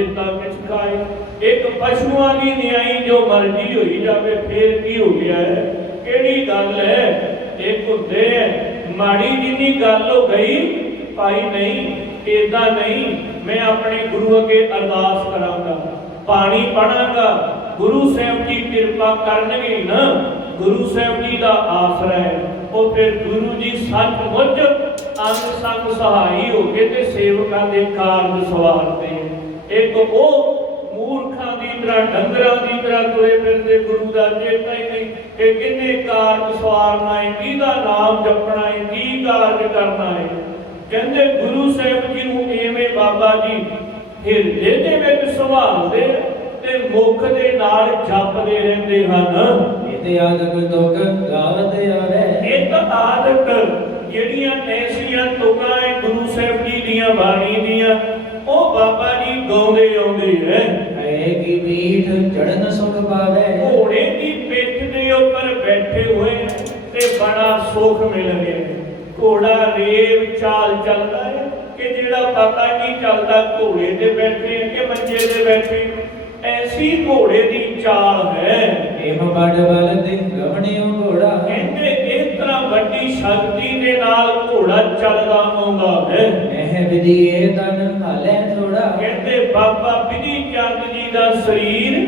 देता किछ खाए। एक पशुआं की न्याई जो मर्जी होई जावे फिर की हो गया है, केड़ी गल है। एक हुंदे है माड़ी जिन्नी गल हो गई भाई नहीं इदा नहीं, मैं अपने गुरु अगे अरदास करांगा, पानी पढ़ांगा, गुरु साहब जी कृपा करनगे ना, गुरु साहब जी का आसरा है। वो फिर गुरु जी सचमुच अंग संग सहाई हो गए ते सेवकां दे कारज सवारते हैं। एक वो मूर्खां दी तरह डंगरां दी तरह तुरे फिरदे, गुरु दा चेता ही नहीं कि किन्ने कारज सवारना है, किहदा नाम जपना है, की कारज करना है। कहंदे गुरु साहब जी नूं इवें बाबा जी हिरदे दे विच संभालदे ते मुख दे नाल जपदे रहिंदे हन। इते आदक तुक गावत आवे, एक आदत ਜਿਹੜੀਆਂ ਐਸੀਆਂ ਤੁਕਾਂ ਹੈ ਗੁਰੂ ਸਾਹਿਬ ਜੀ ਦੀਆਂ ਬਾਣੀ ਦੀਆਂ ਉਹ ਬਾਬਾ ਜੀ ਗਾਉਂਦੇ ਆਉਂਦੇ ਹੈ। ਹੈ ਕੀ ਪੀਠ ਚੜਨ ਸੁਖ ਪਾਵੇ, ਘੋੜੇ ਦੀ ਪਿੱਠ ਦੇ ਉੱਪਰ ਬੈਠੇ ਹੋਏ ਤੇ ਬੜਾ ਸੁਖ ਮਿਲ ਰਿਹਾ। ਘੋੜਾ ਰੇਵ ਚਾਲ ਚੱਲਦਾ ਹੈ ਕਿ ਜਿਹੜਾ ਪਤਾ ਨਹੀਂ ਚੱਲਦਾ ਘੋੜੇ ਤੇ ਬੈਠੇ ਕਿ ਮੰਜੇ ਤੇ ਬੈਠੇ, ਐਸੀ ਘੋੜੇ ਦੀ ਚਾਲ ਹੈ। ਇਹ ਬੜ ਬਲ ਤੇ ਗਵਣਿਓ ਘੋੜਾ, ਕਹਿੰਦੇ ਇਸ ਤਰ੍ਹਾਂ ਵੱਡੀ ਸ਼ਕਤੀ ਦੇ ਨਾਲ ਘੋੜਾ ਚੱਲਦਾ ਆਉਂਦਾ ਹੈ। ਇਹ ਵਿਧੀਏ ਤਨ ਹਾਲੇ ਥੋੜਾ, ਕਹਿੰਦੇ ਬਾਬਾ ਬਿਧੀ ਚੰਦ ਜੀ ਦਾ ਸਰੀਰ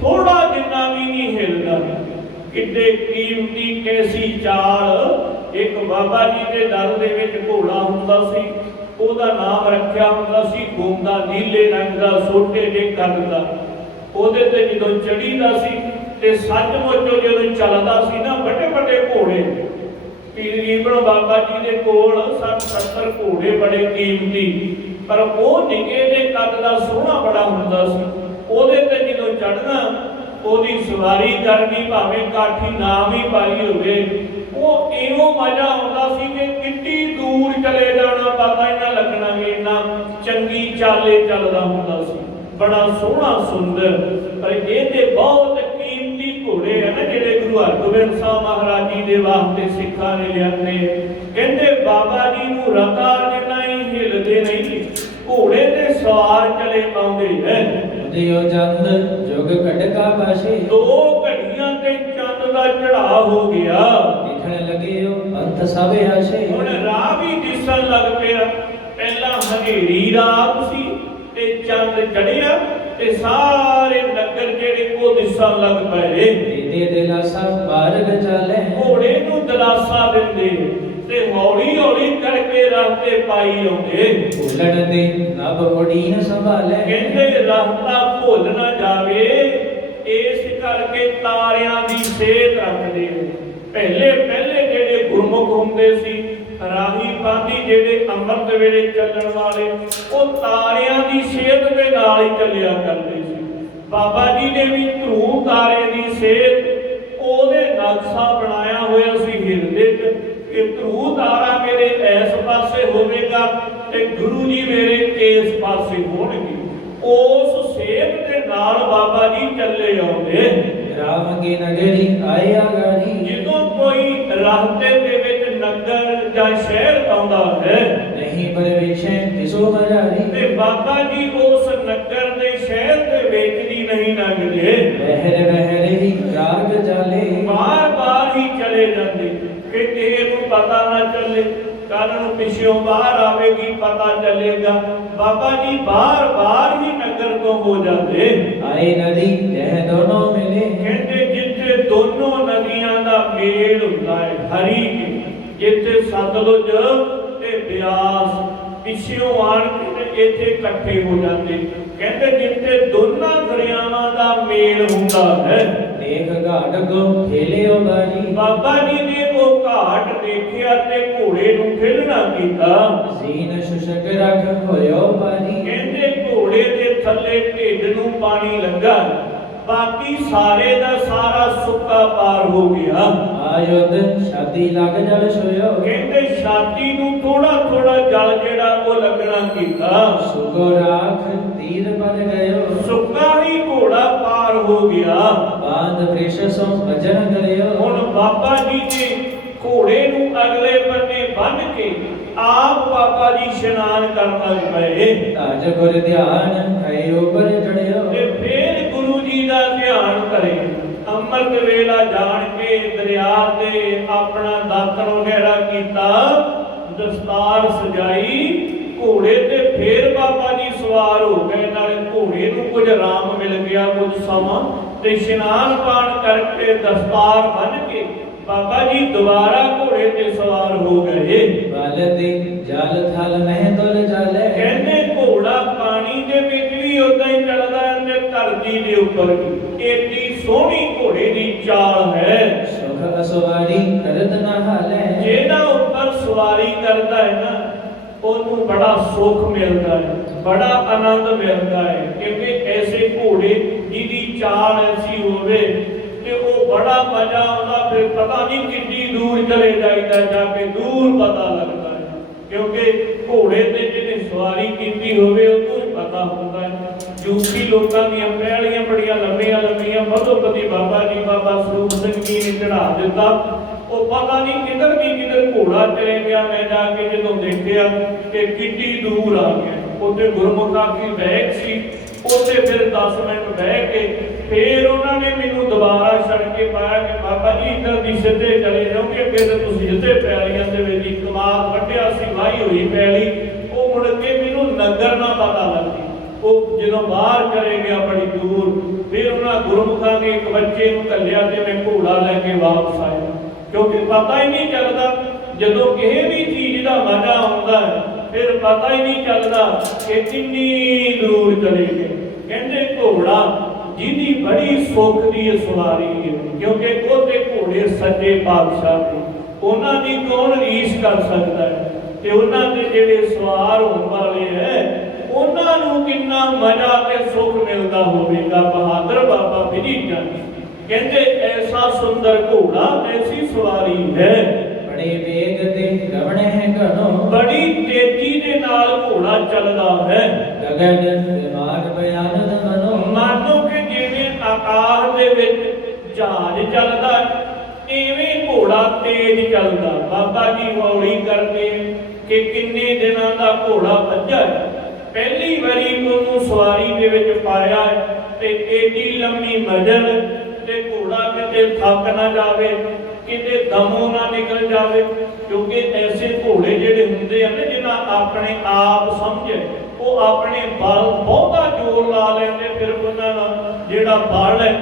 ਥੋੜਾ ਜਿੰਨਾ ਵੀ ਨਹੀਂ ਹਿਲਦਾ। ਕਿੱਡੇ ਕੀਮਤੀ ਕੈਸੀ ਚਾਲ। ਇੱਕ ਬਾਬਾ ਜੀ ਦੇ ਦਰ ਦੇ ਵਿੱਚ ਘੋੜਾ ਹੁੰਦਾ ਸੀ, ਉਹਦਾ ਨਾਮ ਰੱਖਿਆ ਹੁੰਦਾ ਸੀ ਗੋਂਦਾ, ਨੀਲੇ ਰੰਗ ਦਾ, ਛੋਟੇ ਜਿਹੇ ਕੱਦ ਦਾ। ਉਹਦੇ ਤੇ ਜਦੋਂ ਚੜੀਦਾ ਸੀ ਤੇ ਸੱਚਮੁੱਚ ਜਦੋਂ ਚੱਲਦਾ ਸੀ ਨਾ, ਵੱਡੇ ਵੱਡੇ ਘੋੜੇ, ਤਕਰੀਬਨ ਬਾਬਾ ਜੀ ਦੇ ਕੋਲ 60-70 ਘੋੜੇ ਬੜੇ ਕੀਮਤੀ, ਪਰ ਉਹ ਨਿੱਕੇ ਦੇ ਕੱਦ ਦਾ ਸੋਹਣਾ ਬੜਾ ਹੁੰਦਾ ਸੀ। ਉਹਦੇ ਤੇ ਜਦੋਂ ਚੜ੍ਹਨਾ, ਉਹਦੀ ਸਵਾਰੀ ਕਰਨੀ, ਭਾਵੇਂ ਕਾਠੀ ਨਾ ਵੀ ਪਾਈ ਹੋਵੇ, ਉਹ ਇਹੋ ਮਜ਼ਾ ਆਉਂਦਾ ਸੀ ਕਿ ਕਿੰਨੀ ਦੂਰ ਚਲੇ ਜਾਣਾ ਪਤਾ ਹੀ ਨਾ ਲੱਗਣਾ ਕਿ ਇੰਨਾ ਚੰਗੀ ਚਾਲੇ ਚੱਲਦਾ ਹੁੰਦਾ ਸੀ, ਬੜਾ ਸੋਹਣਾ ਸੁੰਦਰ। ਪਰ ਇਹਦੇ ਬਹੁਤ ਕੀਮਤੀ ਘੋੜੇ ਹਨ ਜਿਹੜੇ ਗੁਰੂ ਹਰਗੋਬਿੰਦ ਸਾਹਿਬ ਮਹਾਰਾਜ ਜੀ ਦੇ ਵਾਸਤੇ ਸਿੱਖਾਂ ਨੇ ਲਿਆਂਦੇ। ਕਹਿੰਦੇ ਬਾਬਾ ਜੀ ਨੂੰ ਰਤਾ ਜਿੰਨਾ ਹੀ ਹਿਲਦੇ ਨਹੀਂ, ਘੋੜੇ ਤੇ ਸਵਾਰ ਚਲੇ ਆਉਂਦੇ ਹੈ। ਦਿਓ ਚੰਦ ਜੁਗ ਘਟਕਾ ਪਾਸ਼ੇ, 2 ਘੜੀਆਂ ਤੇ ਚੰਦ ਦਾ ਚੜ੍ਹਾਅ ਹੋ ਗਿਆ। ਦਿਖਣ ਲੱਗਿਓ ਅੰਤ ਸਭ ਆਸ਼ੇ, ਹੁਣ ਰਾਹ ਵੀ ਦਿਸਣ ਲੱਗ ਪਿਆ। ਪਹਿਲਾਂ ਹਨੇਰੀ ਰਾਤ ਸੀ ਤੇ ਚੰਦ ਚੜਿਆ ਤੇ ਸਾਰੇ ਨਗਰ ਜਿਹੜੇ ਉਹ ਦਿਸਣ ਲੱਗ ਪਏ। ਦੇ ਦਿਲਾਸਾ ਮਾਰਗ ਚਾਲੇ, ਘੋੜੇ ਨੂੰ ਦਿਲਾਸਾ ਦਿੰਦੇ ਤੇ ਹੌਲੀ ਹੌਲੀ ਕਰਕੇ ਰਸਤੇ ਪਾਈ ਆਉਂਦੇ। ਭੁੱਲਣ ਤੇ ਨਭ ਉਡੀਨ ਸੰਭਾਲੇ, ਕਹਿੰਦੇ ਰਸਤਾ ਭੁੱਲ ਨਾ ਜਾਵੇ ਇਸ ਕਰਕੇ ਤਾਰਿਆਂ ਦੀ ਸੇਧ ਰੱਖਦੇ। ਪਹਿਲੇ ਜਿਹੜੇ ਗੁਰਮੁਖ ਹੁੰਦੇ ਸੀ, ਰਾਹੀ ਬਾਂਦੀ ਜਿਹੜੇ ਅੰਮ੍ਰਿਤ ਵੇਲੇ ਚੱਲਣ ਵਾਲੇ, ਉਹ ਤਾਰਿਆਂ ਦੀ ਸੇਧ ਦੇ ਨਾਲ ਹੀ ਚੱਲਿਆ ਕਰਦੇ ਸੀ। ਬਾਬਾ ਜੀ ਨੇ ਵੀ ਧਰੂ ਤਾਰੇ ਦੀ ਸੇਧ, ਉਹਦੇ ਨਕਸ਼ਾ ਬਣਾਇਆ ਹੋਇਆ ਸੀ ਹਿਰਦੇ 'ਚ ਕਿ ਧਰੂ ਤਾਰਾ ਮੇਰੇ ਇਸ ਪਾਸੇ ਹੋਵੇਗਾ ਤੇ ਗੁਰੂ ਜੀ ਮੇਰੇ ਇਸ ਪਾਸੇ ਹੋਣਗੇ। ਉਸ ਸੇਧ ਦੇ ਨਾਲ ਬਾਬਾ ਜੀ ਚੱਲੇ ਆਉਂਦੇ। ਰਾਮ ਕੀ ਨਗਰੀ ਆਇਆ ਗਾੜੀ, ਜਦੋਂ ਕੋਈ ਰਸਤੇ ਦੇ ਵਿੱਚ ਨਗਰ ਜਾਂ ਸ਼ਹਿਰ ਆਉਂਦਾ ਹੈ, ਨਹੀਂ ਪਰਵੇਸ਼ੇ ਕਿਸੋ ਮਰਾਰੀ, ਤੇ ਬਾਬਾ ਜੀ ਉਸ ਨਗਰ ਦੇ ਸ਼ਹਿਰ ਦੇ ਵਿੱਚ ਦੀ ਨਹੀਂ ਲੰਘਦੇ, ਬਹਿਰ ਹੀ ਰਾਗ ਚਾਲੇ, ਬਾਰ-ਬਾਰ ਹੀ ਚਲੇ ਜਾਂਦੇ ਕਿ ਕਿਸੇ ਨੂੰ ਪਤਾ ਨਾ ਚੱਲੇ, ਕੱਲ ਨੂੰ ਪਿੱਛੋਂ ਬਾਹਰ ਆਵੇਗੀ ਪਤਾ ਚੱਲੇਗਾ। ਬਾਬਾ ਜੀ ਬਾਰ-ਬਾਰ ਹੀ ਨਗਰ ਤੋਂ ਹੋ ਜਾਂਦੇ। ਆਏ ਨਦੀ ਇਹ ਦੋਨੋਂ ਮਿਲੇ, ਕਹਿੰਦੇ ਜਿੱਥੇ ਦੋਨੋਂ ਨਦੀਆਂ ਦਾ ਮੇਲ ਹੁੰਦਾ ਹੈ, ਹਰੀ ਜਿੱਥੇ ਸਤਲੁਜ ਤੇ ਬਿਆਸ ਪਿੱਛੋਂ ਆਣ ਕੇ ਇੱਥੇ ਇਕੱਠੇ ਹੋ ਜਾਂਦੇ। ਕਹਿੰਦੇ ਜਿੱਥੇ ਦੋਨਾਂ ਦਰਿਆਵਾਂ ਦਾ ਮੇਲ ਹੁੰਦਾ ਹੈ, ਦੇਖ ਘਾਟ ਕੋ ਖੇਲਿਓ ਬਾਰੀ, ਬਾਬਾ ਜੀ ਨੇ ਉਹ ਘਾਟ ਦੇਖਿਆ ਤੇ ਘੋੜੇ ਨੂੰ ਖੇਲਣਾ ਕੀਤਾ। ਸੀਨ ਸ਼ੁਸ਼ਕ ਰਖ ਹੋਇਓ ਪਾਣੀ, ਕਹਿੰਦੇ ਘੋੜੇ ਦੇ ਥੱਲੇ ਢਿੱਡ ਨੂੰ ਪਾਣੀ ਲੱਗਾ, ਬਾਕੀ ਸਾਰੇ ਦਾ ਸਾਰਾ ਸੁੱਕਾ ਪਾਰ ਹੋ ਗਿਆ। ਆਯੁਧ ਛਾਤੀ ਲੱਗ ਜਲ ਸੋਇਓ, ਕਹਿੰਦੇ ਛਾਤੀ ਨੂੰ ਥੋੜਾ ਥੋੜਾ ਜਲ ਜਿਹੜਾ ਉਹ ਲੱਗਣਾ ਕੀਤਾ। ਸੁਕੋ ਰਾਖ ਤੀਰ ਪਰ ਗਇਓ, ਸੁੱਕਾ ਹੀ ਘੋੜਾ ਪਾਰ ਹੋ ਗਿਆ। ਬਾਂਧ ਬ੍ਰਿਸ਼ ਸੋ ਭਜਨ ਕਰਿਓ, ਹੁਣ ਬਾਬਾ ਜੀ ਨੇ ਘੋੜੇ ਨੂੰ ਅਗਲੇ ਬੰਨੇ ਬੰਨ੍ਹ ਕੇ ਆਪ ਬਾਬਾ ਜੀ ਇਸ਼ਨਾਨ ਕਰਨ ਲੱਗ ਪਏ। ਤਾਜ ਗੁਰ ਧਿਆਨ ਹੈ ਘੋੜੇ ਉੱਪਰ ਚੜਿਓ ਤੇ ਫੇਰ ਗੁਰੂ ਜੀ ਦਾ ਧਿਆਨ ਕਰੇ। ਅੰਮ੍ਰਿਤ ਵੇਲਾ ਜਾਣ ਕੇ ਦਰਿਆ ਤੇ ਆਪਣਾ ਦਾਤਣ ਵਗੈਰਾ ਕੀਤਾ, ਦਸਤਾਰ ਸਜਾਈ, ਘੋੜੇ ਤੇ ਫੇਰ ਬਾਬਾ ਜੀ ਸਵਾਰ ਹੋ ਗਏ। ਨਾਲੇ ਘੋੜੇ ਨੂੰ ਕੁਝ ਆਰਾਮ ਮਿਲ ਗਿਆ, ਕੁਝ ਸਮਾਂ, ਤੇ ਇਸ਼ਨਾਨ ਪਾਣ ਕਰਕੇ ਦਸਤਾਰ ਬੰਨ੍ਹ ਕੇ ਬਾਬਾ ਜੀ ਦੁਬਾਰਾ ਘੋੜੇ ਤੇ ਸਵਾਰ ਹੋ ਗਏ। ਬਲਦੇ ਜਲ ਥਲ ਮਹਿ ਤੁਲ ਚਲੇ ਕਹਿੰਦੇ ਘੋੜਾ ਪਾਣੀ ਦੇ ਵਿੱਚ ਵੀ ਉਦਾਂ ਹੀ ਚੱਲਦਾ ਹੈ ਤੇ ਧਰਤੀ ਦੇ ਉੱਪਰ ਵੀ। ਏਡੀ ਸੋਹਣੀ ਘੋੜੇ ਦੀ ਚਾਲ ਹੈ। ਸੁਖ ਅਸਵਾਰੀ ਕਰਤ ਨਾ ਹਾਲੇ ਜਿਹਦਾ ਉੱਪਰ ਸਵਾਰੀ ਕਰਦਾ ਹੈ ਨਾ, ਉਹਨੂੰ ਬੜਾ ਸੁੱਖ ਮਿਲਦਾ ਹੈ, ਬੜਾ ਆਨੰਦ ਮਿਲਦਾ ਹੈ। ਕਿਉਂਕਿ ਐਸੇ ਘੋੜੇ ਜਿਹਦੀ ਚਾਲ ਐਸੀ ਹੋਵੇ ਤੇ ਉਹ ਬੜਾ ਮਜ਼ਾ ਆਉਂਦਾ। ਫਿਰ ਪਤਾ ਨਹੀਂ ਕਿੰਨੀ ਦੂਰ ਚਲੇ ਜਾਈਦਾ, ਜਾ ਕੇ ਦੂਰ ਪਤਾ ਲੱਗਦਾ ਹੈ। ਕਿਉਂਕਿ ਘੋੜੇ ਤੇ ਜਿਹਨੇ ਸਵਾਰੀ ਕੀਤੀ ਹੋਵੇ ਉਹਨੂੰ ਹੀ ਪਤਾ ਹੁੰਦਾ ਹੈ। ਯੂਪੀ ਲੋਕਾਂ ਦੀਆਂ ਪੈਲੀਆਂ ਬੜੀਆਂ ਲੰਮੀਆਂ ਲੰਮੀਆਂ ਮਧੋਪਤੀ ਬਾਬਾ ਜੀ, ਬਾਬਾ ਸਰੂਪ ਸਿੰਘ ਜੀ ਨੇ ਚੜਾ ਦਿੱਤਾ। ਉਹ ਪਤਾ ਨਹੀਂ ਕਿੱਧਰ ਦੀ ਕਿੱਧਰ ਘੋੜਾ ਚਲੇ ਗਿਆ। ਮੈਂ ਜਾ ਕੇ ਜਦੋਂ ਦੇਖਿਆ ਕਿ ਕਿੰਨੀ ਦੂਰ ਆ ਗਿਆ, ਉੱਥੇ ਗੁਰਮੁਖਾਂ ਦੀ ਬੈਗ ਸੀ, ਉੱਥੇ ਫਿਰ 10 ਮਿੰਟ ਬਹਿ ਕੇ ਫਿਰ ਉਹਨਾਂ ਨੇ ਮੈਨੂੰ ਦੁਬਾਰਾ ਛੱਡ ਕੇ ਪਾਇਆ ਕਿ ਬਾਬਾ ਜੀ ਇੱਧਰ ਦੀ ਸਿੱਧੇ ਚਲੇ ਜਾਓਗੇ, ਅੱਗੇ ਤੇ ਤੁਸੀਂ ਸਿੱਧੇ ਪੈਲੀਆਂ ਦੇ ਵਿੱਚ ਇੱਕ ਕਮਾਦ ਵੱਢਿਆ ਸੀ, ਵਾਹੀ ਹੋਈ ਪੈਲੀ, ਉਹ ਮੁੜ ਕੇ ਮੈਨੂੰ ਨਗਰ ਨਾ ਪਤਾ ਲੱਗਦੀ। ਉਹ ਜਦੋਂ ਬਾਹਰ ਚਲੇ ਗਿਆ ਬੜੀ ਦੂਰ, ਫਿਰ ਉਹਨਾਂ ਗੁਰਮੁਖਾਂ ਦੇ ਇੱਕ ਬੱਚੇ ਨੂੰ ਘੱਲਿਆ ਤੇ ਮੈਂ ਘੋੜਾ ਲੈ ਕੇ ਵਾਪਸ ਆਇਆ। ਕਿਉਂਕਿ ਪਤਾ ਹੀ ਨਹੀਂ ਚੱਲਦਾ, ਜਦੋਂ ਕਿਸੇ ਵੀ ਚੀਜ਼ ਦਾ ਮਜ਼ਾ ਆਉਂਦਾ ਹੈ ਫਿਰ ਪਤਾ ਹੀ ਨਹੀਂ ਚੱਲਦਾ ਕਿ ਕਿੰਨੀ ਦੂਰ ਚਲੇ ਗਏ। ਕਹਿੰਦੇ ਘੋੜਾ ਜਿਹਦੀ ਬੜੀ ਸੁੱਖ ਦੀ ਸਵਾਰੀ ਹੈ, ਕਿਉਂਕਿ ਉਹਦੇ ਘੋੜੇ ਸੱਚੇ ਪਾਤਸ਼ਾਹ ਨੇ, ਉਹਨਾਂ ਦੀ ਕੌਣ ਰੀਸ ਕਰ ਸਕਦਾ ਹੈ। ਤੇ ਉਹਨਾਂ ਦੇ ਜਿਹੜੇ ਸਵਾਰ ਹੋਣ ਵਾਲੇ ਹੈ ਉਹਨਾਂ ਨੂੰ ਕਿੰਨਾ ਮਜ਼ਾ ਤੇ ਸੁੱਖ ਮਿਲਦਾ ਹੋਵੇਗਾ। ਬਹਾਦਰ ਬਾਬਾ ਬਿਧੀ ਚੰਦ ਕਹਿੰਦੇ ਐਸਾ ਸੁੰਦਰ ਘੋੜਾ, ਐਸੀ ਸਵਾਰੀ ਹੈ। ਬੜੇ ਵੇਗ ਤੇ ਰਵਣੇ ਹੈ ਘਣੋ ਬੜੀ ਤੇਜ਼ੀ ਦੇ ਨਾਲ ਘੋੜਾ ਚੱਲਦਾ ਹੈ। ਗਗਨ ਦਿਮਾਗ ਬਿਆਨਤ ਮਨੋ ਮਾਨੋ ਕਿ ਜਿਵੇਂ ਆਕਾਸ਼ ਦੇ ਵਿੱਚ ਜਹਾਜ਼ ਚੱਲਦਾ ਇਵੇਂ ਘੋੜਾ ਤੇਜ਼ ਚੱਲਦਾ। ਬਾਬਾ ਜੀ ਹੌਲੀ ਕਰਦੇ ਕਿ ਕਿੰਨੇ ਦਿਨਾਂ ਦਾ ਘੋੜਾ ਭੱਜਾ। ਪਹਿਲੀ ਵਾਰੀ ਉਹਨੂੰ ਸਵਾਰੀ ਦੇ ਵਿੱਚ ਪਾਇਆ ਤੇ ਏਡੀ ਲੰਮੀ ਮਜਲ ਤੇ ਘੋੜਾ ਕਿਤੇ ਥੱਕ ਨਾ ਜਾਵੇ, ਕਿਤੇ ਦਮੋਂ ਨਾ ਨਿਕਲ ਜਾਵੇ। ਕਿਉਂਕਿ ਐਸੇ ਘੋੜੇ ਜਿਹੜੇ ਹੁੰਦੇ ਆ ਨਾ ਜਿਹਨਾਂ ਆਪਣੇ ਆਪ ਸਮਝੇ, ਉਹ ਆਪਣੇ ਬਲ ਬਹੁਤਾ ਜ਼ੋਰ ਲਾ ਲੈਂਦੇ, ਫਿਰ ਉਹਨਾਂ ਦਾ ਜਿਹੜਾ ਬਲ ਹੈ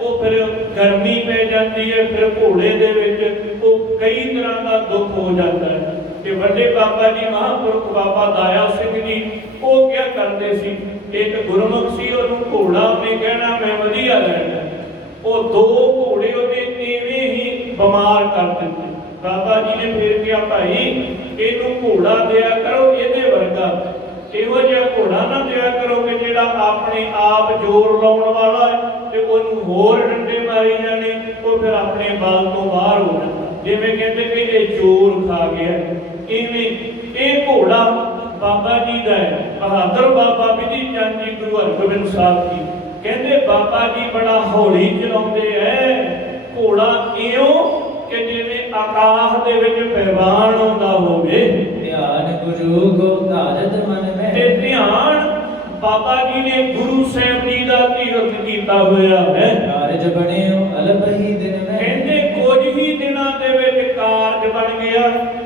ਉਹ ਫਿਰ ਗਰਮੀ ਪੈ ਜਾਂਦੀ ਹੈ, ਫਿਰ ਘੋੜੇ ਦੇ ਵਿੱਚ ਉਹ ਕਈ ਤਰ੍ਹਾਂ ਦਾ ਦੁੱਖ ਹੋ ਜਾਂਦਾ ਹੈ। ਤੇ ਵੱਡੇ ਬਾਬਾ ਜੀ ਮਹਾਂਪੁਰਖ ਬਾਬਾ ਦਾਇਆ ਸਿੰਘ ਜੀ ਉਹ ਕਿਆ ਕਰਦੇ ਸੀ, ਇੱਕ ਗੁਰਮੁਖ ਸੀ, ਉਹਨੂੰ ਘੋੜਾ ਉਹਨੇ ਕਹਿਣਾ ਮੈਂ ਵਧੀਆ ਲੈਣਾ, ਉਹ 2 ਘੋੜੇ ਉਹਨੇ ਇਵੇਂ ਹੀ ਬਿਮਾਰ ਕਰ ਦਿੱਤੇ। ਬਾਬਾ ਜੀ ਨੇ ਫਿਰ ਕਿਹਾ ਭਾਈ ਇਹਨੂੰ ਘੋੜਾ ਦਿਆ ਕਰੋ ਇਹਦੇ ਵਰਗਾ, ਇਹੋ ਜਿਹਾ ਘੋੜਾ ਨਾ ਦਿਆ ਕਰੋ ਕਿ ਜਿਹੜਾ ਆਪਣੇ ਆਪ ਜ਼ੋਰ ਲਾਉਣ ਵਾਲਾ ਹੈ ਤੇ ਉਹਨੂੰ ਹੋਰ ਡੰਡੇ ਮਾਰੀ ਜਾਣੇ, ਉਹ ਫਿਰ ਆਪਣੇ ਬਲ ਤੋਂ ਬਾਹਰ ਹੋ ਜਾਂਦਾ। ਜਿਵੇਂ ਕਹਿੰਦੇ ਕਿ ਇਹ ਜ਼ੋਰ ਖਾ ਗਿਆ, ਇਵੇਂ ਇਹ ਘੋੜਾ ਬਾਬਾ ਜੀ ਦਾ ਹੈ। ਬਹਾਦਰ ਬਾਬਾ ਬਿਧੀ ਚੰਦ ਜੀ ਗੁਰੂ ਹਰਗੋਬਿੰਦ ਸਾਹਿਬ ਜੀ ਕਹਿੰਦੇ ਬਾਬਾ ਜੀ ਬੜਾ ਹੌਲੀ ਚਲਾਉਂਦੇ ਐ ਘੋੜਾ, ਇਉਂ ਕਿ ਜਿਵੇਂ ਆਕਾਸ਼ ਦੇ ਵਿੱਚ ਪਹਿਵਾਨ ਆਉਂਦਾ ਹੋਵੇ। ਧਿਆਨ ਗੁਰੂ ਕੋ ਧਾਰਤ ਮਨ ਤੇ ਮੈਂ ਧਿਆਨ ਬਾਬਾ ਜੀ ਨੇ ਗੁਰੂ ਸਾਹਿਬ ਜੀ ਦਾ ਧੀਰਥ ਕੀਤਾ ਹੋਇਆ ਹੈ। ਕਾਰਜ ਬਣਿਓ ਅਲਪ ਹੀ ਦਿਨ ਮੈਂ ਕਹਿੰਦੇ ਕੁਝ ਹੀ ਦਿਨਾਂ ਦੇ ਵਿੱਚ ਕਾਰਜ ਬਣ ਗਿਆ,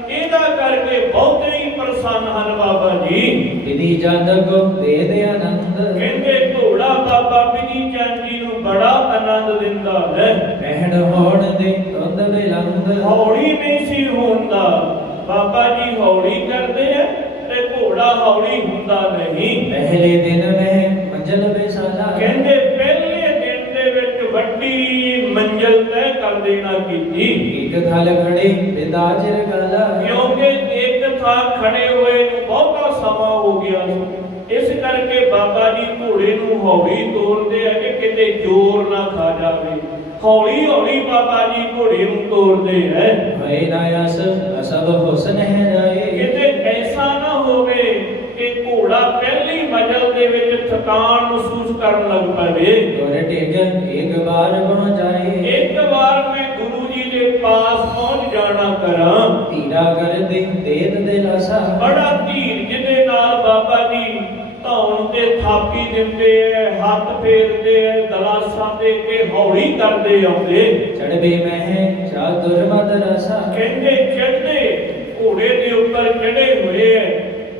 ਇਹਦਾ ਕਰਕੇ ਬਹੁਤੇ ਹੀ ਪ੍ਰਸੰਨ ਹਨ ਬਾਬਾ ਜੀ। ਵਿਧੀ ਚੰਦ ਕੋ ਦੇ ਦੇ ਆਨੰਦ ਕਹਿੰਦੇ ਘੋੜਾ ਬਾਬਾ ਬਿਧੀ ਚੰਦ ਜੀ ਨੂੰ ਬੜਾ ਆਨੰਦ ਦਿੰਦਾ ਹੈ। ਮਹਿਣ ਹੋਣ ਦੇ ਤੁੰਦ ਬਿਲੰਦ ਹੌਲੀ ਨਹੀਂ ਸੀ ਹੁੰਦਾ, ਬਾਬਾ ਜੀ ਹੌਲੀ ਕਰਦੇ ਆ ਤੇ ਘੋੜਾ ਹੌਲੀ ਹੁੰਦਾ ਨਹੀਂ। ਪਹਿਲੇ ਦਿਨ ਮੈਂ ਮੰਜ਼ਲ ਬੇਸਾਲਾ ਕਹਿੰਦੇ ਪਹਿਲੇ ਦਿਨ ਦੇ ਵਿੱਚ ਵੱਡੀ ਮੰਜ਼ਿਲ ਤੈਅ ਕਰ ਦੇਣਾ ਕੀਤੀ। ਇੱਕ ਥਲ ਖੜੇ ਪਿਤਾ ਚਿਰ ਕਾਲਾ ਕਿਉਂਕਿ ਇੱਕ ਥਾਂ ਖੜੇ ਹੋਏ ਨੂੰ ਬਹੁਤਾ ਸਮਾਂ ਹੋ ਗਿਆ ਸੀ। ਇਸ ਕਰਕੇ ਬਾਬਾ ਜੀ ਘੋੜੇ ਨੂੰ ਹੌਲੀ ਤੋਰਦੇ ਆ ਕਿ ਕਿਤੇ ਜ਼ੋਰ ਨਾ ਖਾ ਜਾਵੇ। ਹੌਲੀ ਹੌਲੀ ਬਾਬਾ ਜੀ ਘੋੜੇ ਨੂੰ ਤੋਰਦੇ ਹੈ। ਹੋਏ ਨਾ ਅਸ ਅਸਬ ਹੁਸਨ ਹੈ ਜਾਏ ਕਿਤੇ ਐਸਾ ਨਾ ਹੋਵੇ ਕਿ ਘੋੜਾ ਪਹਿਲੀ ਮੰਜ਼ਲ ਦੇ ਵਿੱਚ ਥਕਾਨ ਮਹਿਸੂਸ ਕਰਨ ਲੱਗ ਪਵੇ। ਤੋਰੇ ਟੇਕ ਇੱਕ ਵਾਰ ਪਹੁੰਚ ਜਾਏ ਇੱਕ ਵਾਰ ਮੈਂ ਗੁਰੂ ਜੀ ਦੇ ਪਾਸ ਪਹੁੰਚ ਜਾਣਾ ਕਰਾਂ। ਧੀਰਾ ਕਰ ਦੇ ਦੇਤ ਦੇ ਲਾਸਾ ਬੜਾ ਧੀਰਜ ਦੇ ਨਾਲ ਬਾਬਾ ਜੀ ਧੌਣ ਤੇ ਥਾਪੀ ਦਿੰਦੇ ਐ, ਹੱਥ ਫੇਰਦੇ ਐ, ਦਲਾਸਾਂ ਦੇ ਕੇ ਹੌਲੀ ਕਰਦੇ ਆਉਂਦੇ। ਚੜਬੇ ਮਹਿ ਚਾਤੁਰ ਮਦ ਰਸਾ ਕਹਿੰਦੇ ਚੜ੍ਹਦੇ ਘੋੜੇ ਦੇ ਉੱਪਰ ਚੜੇ ਹੋਏ ਐ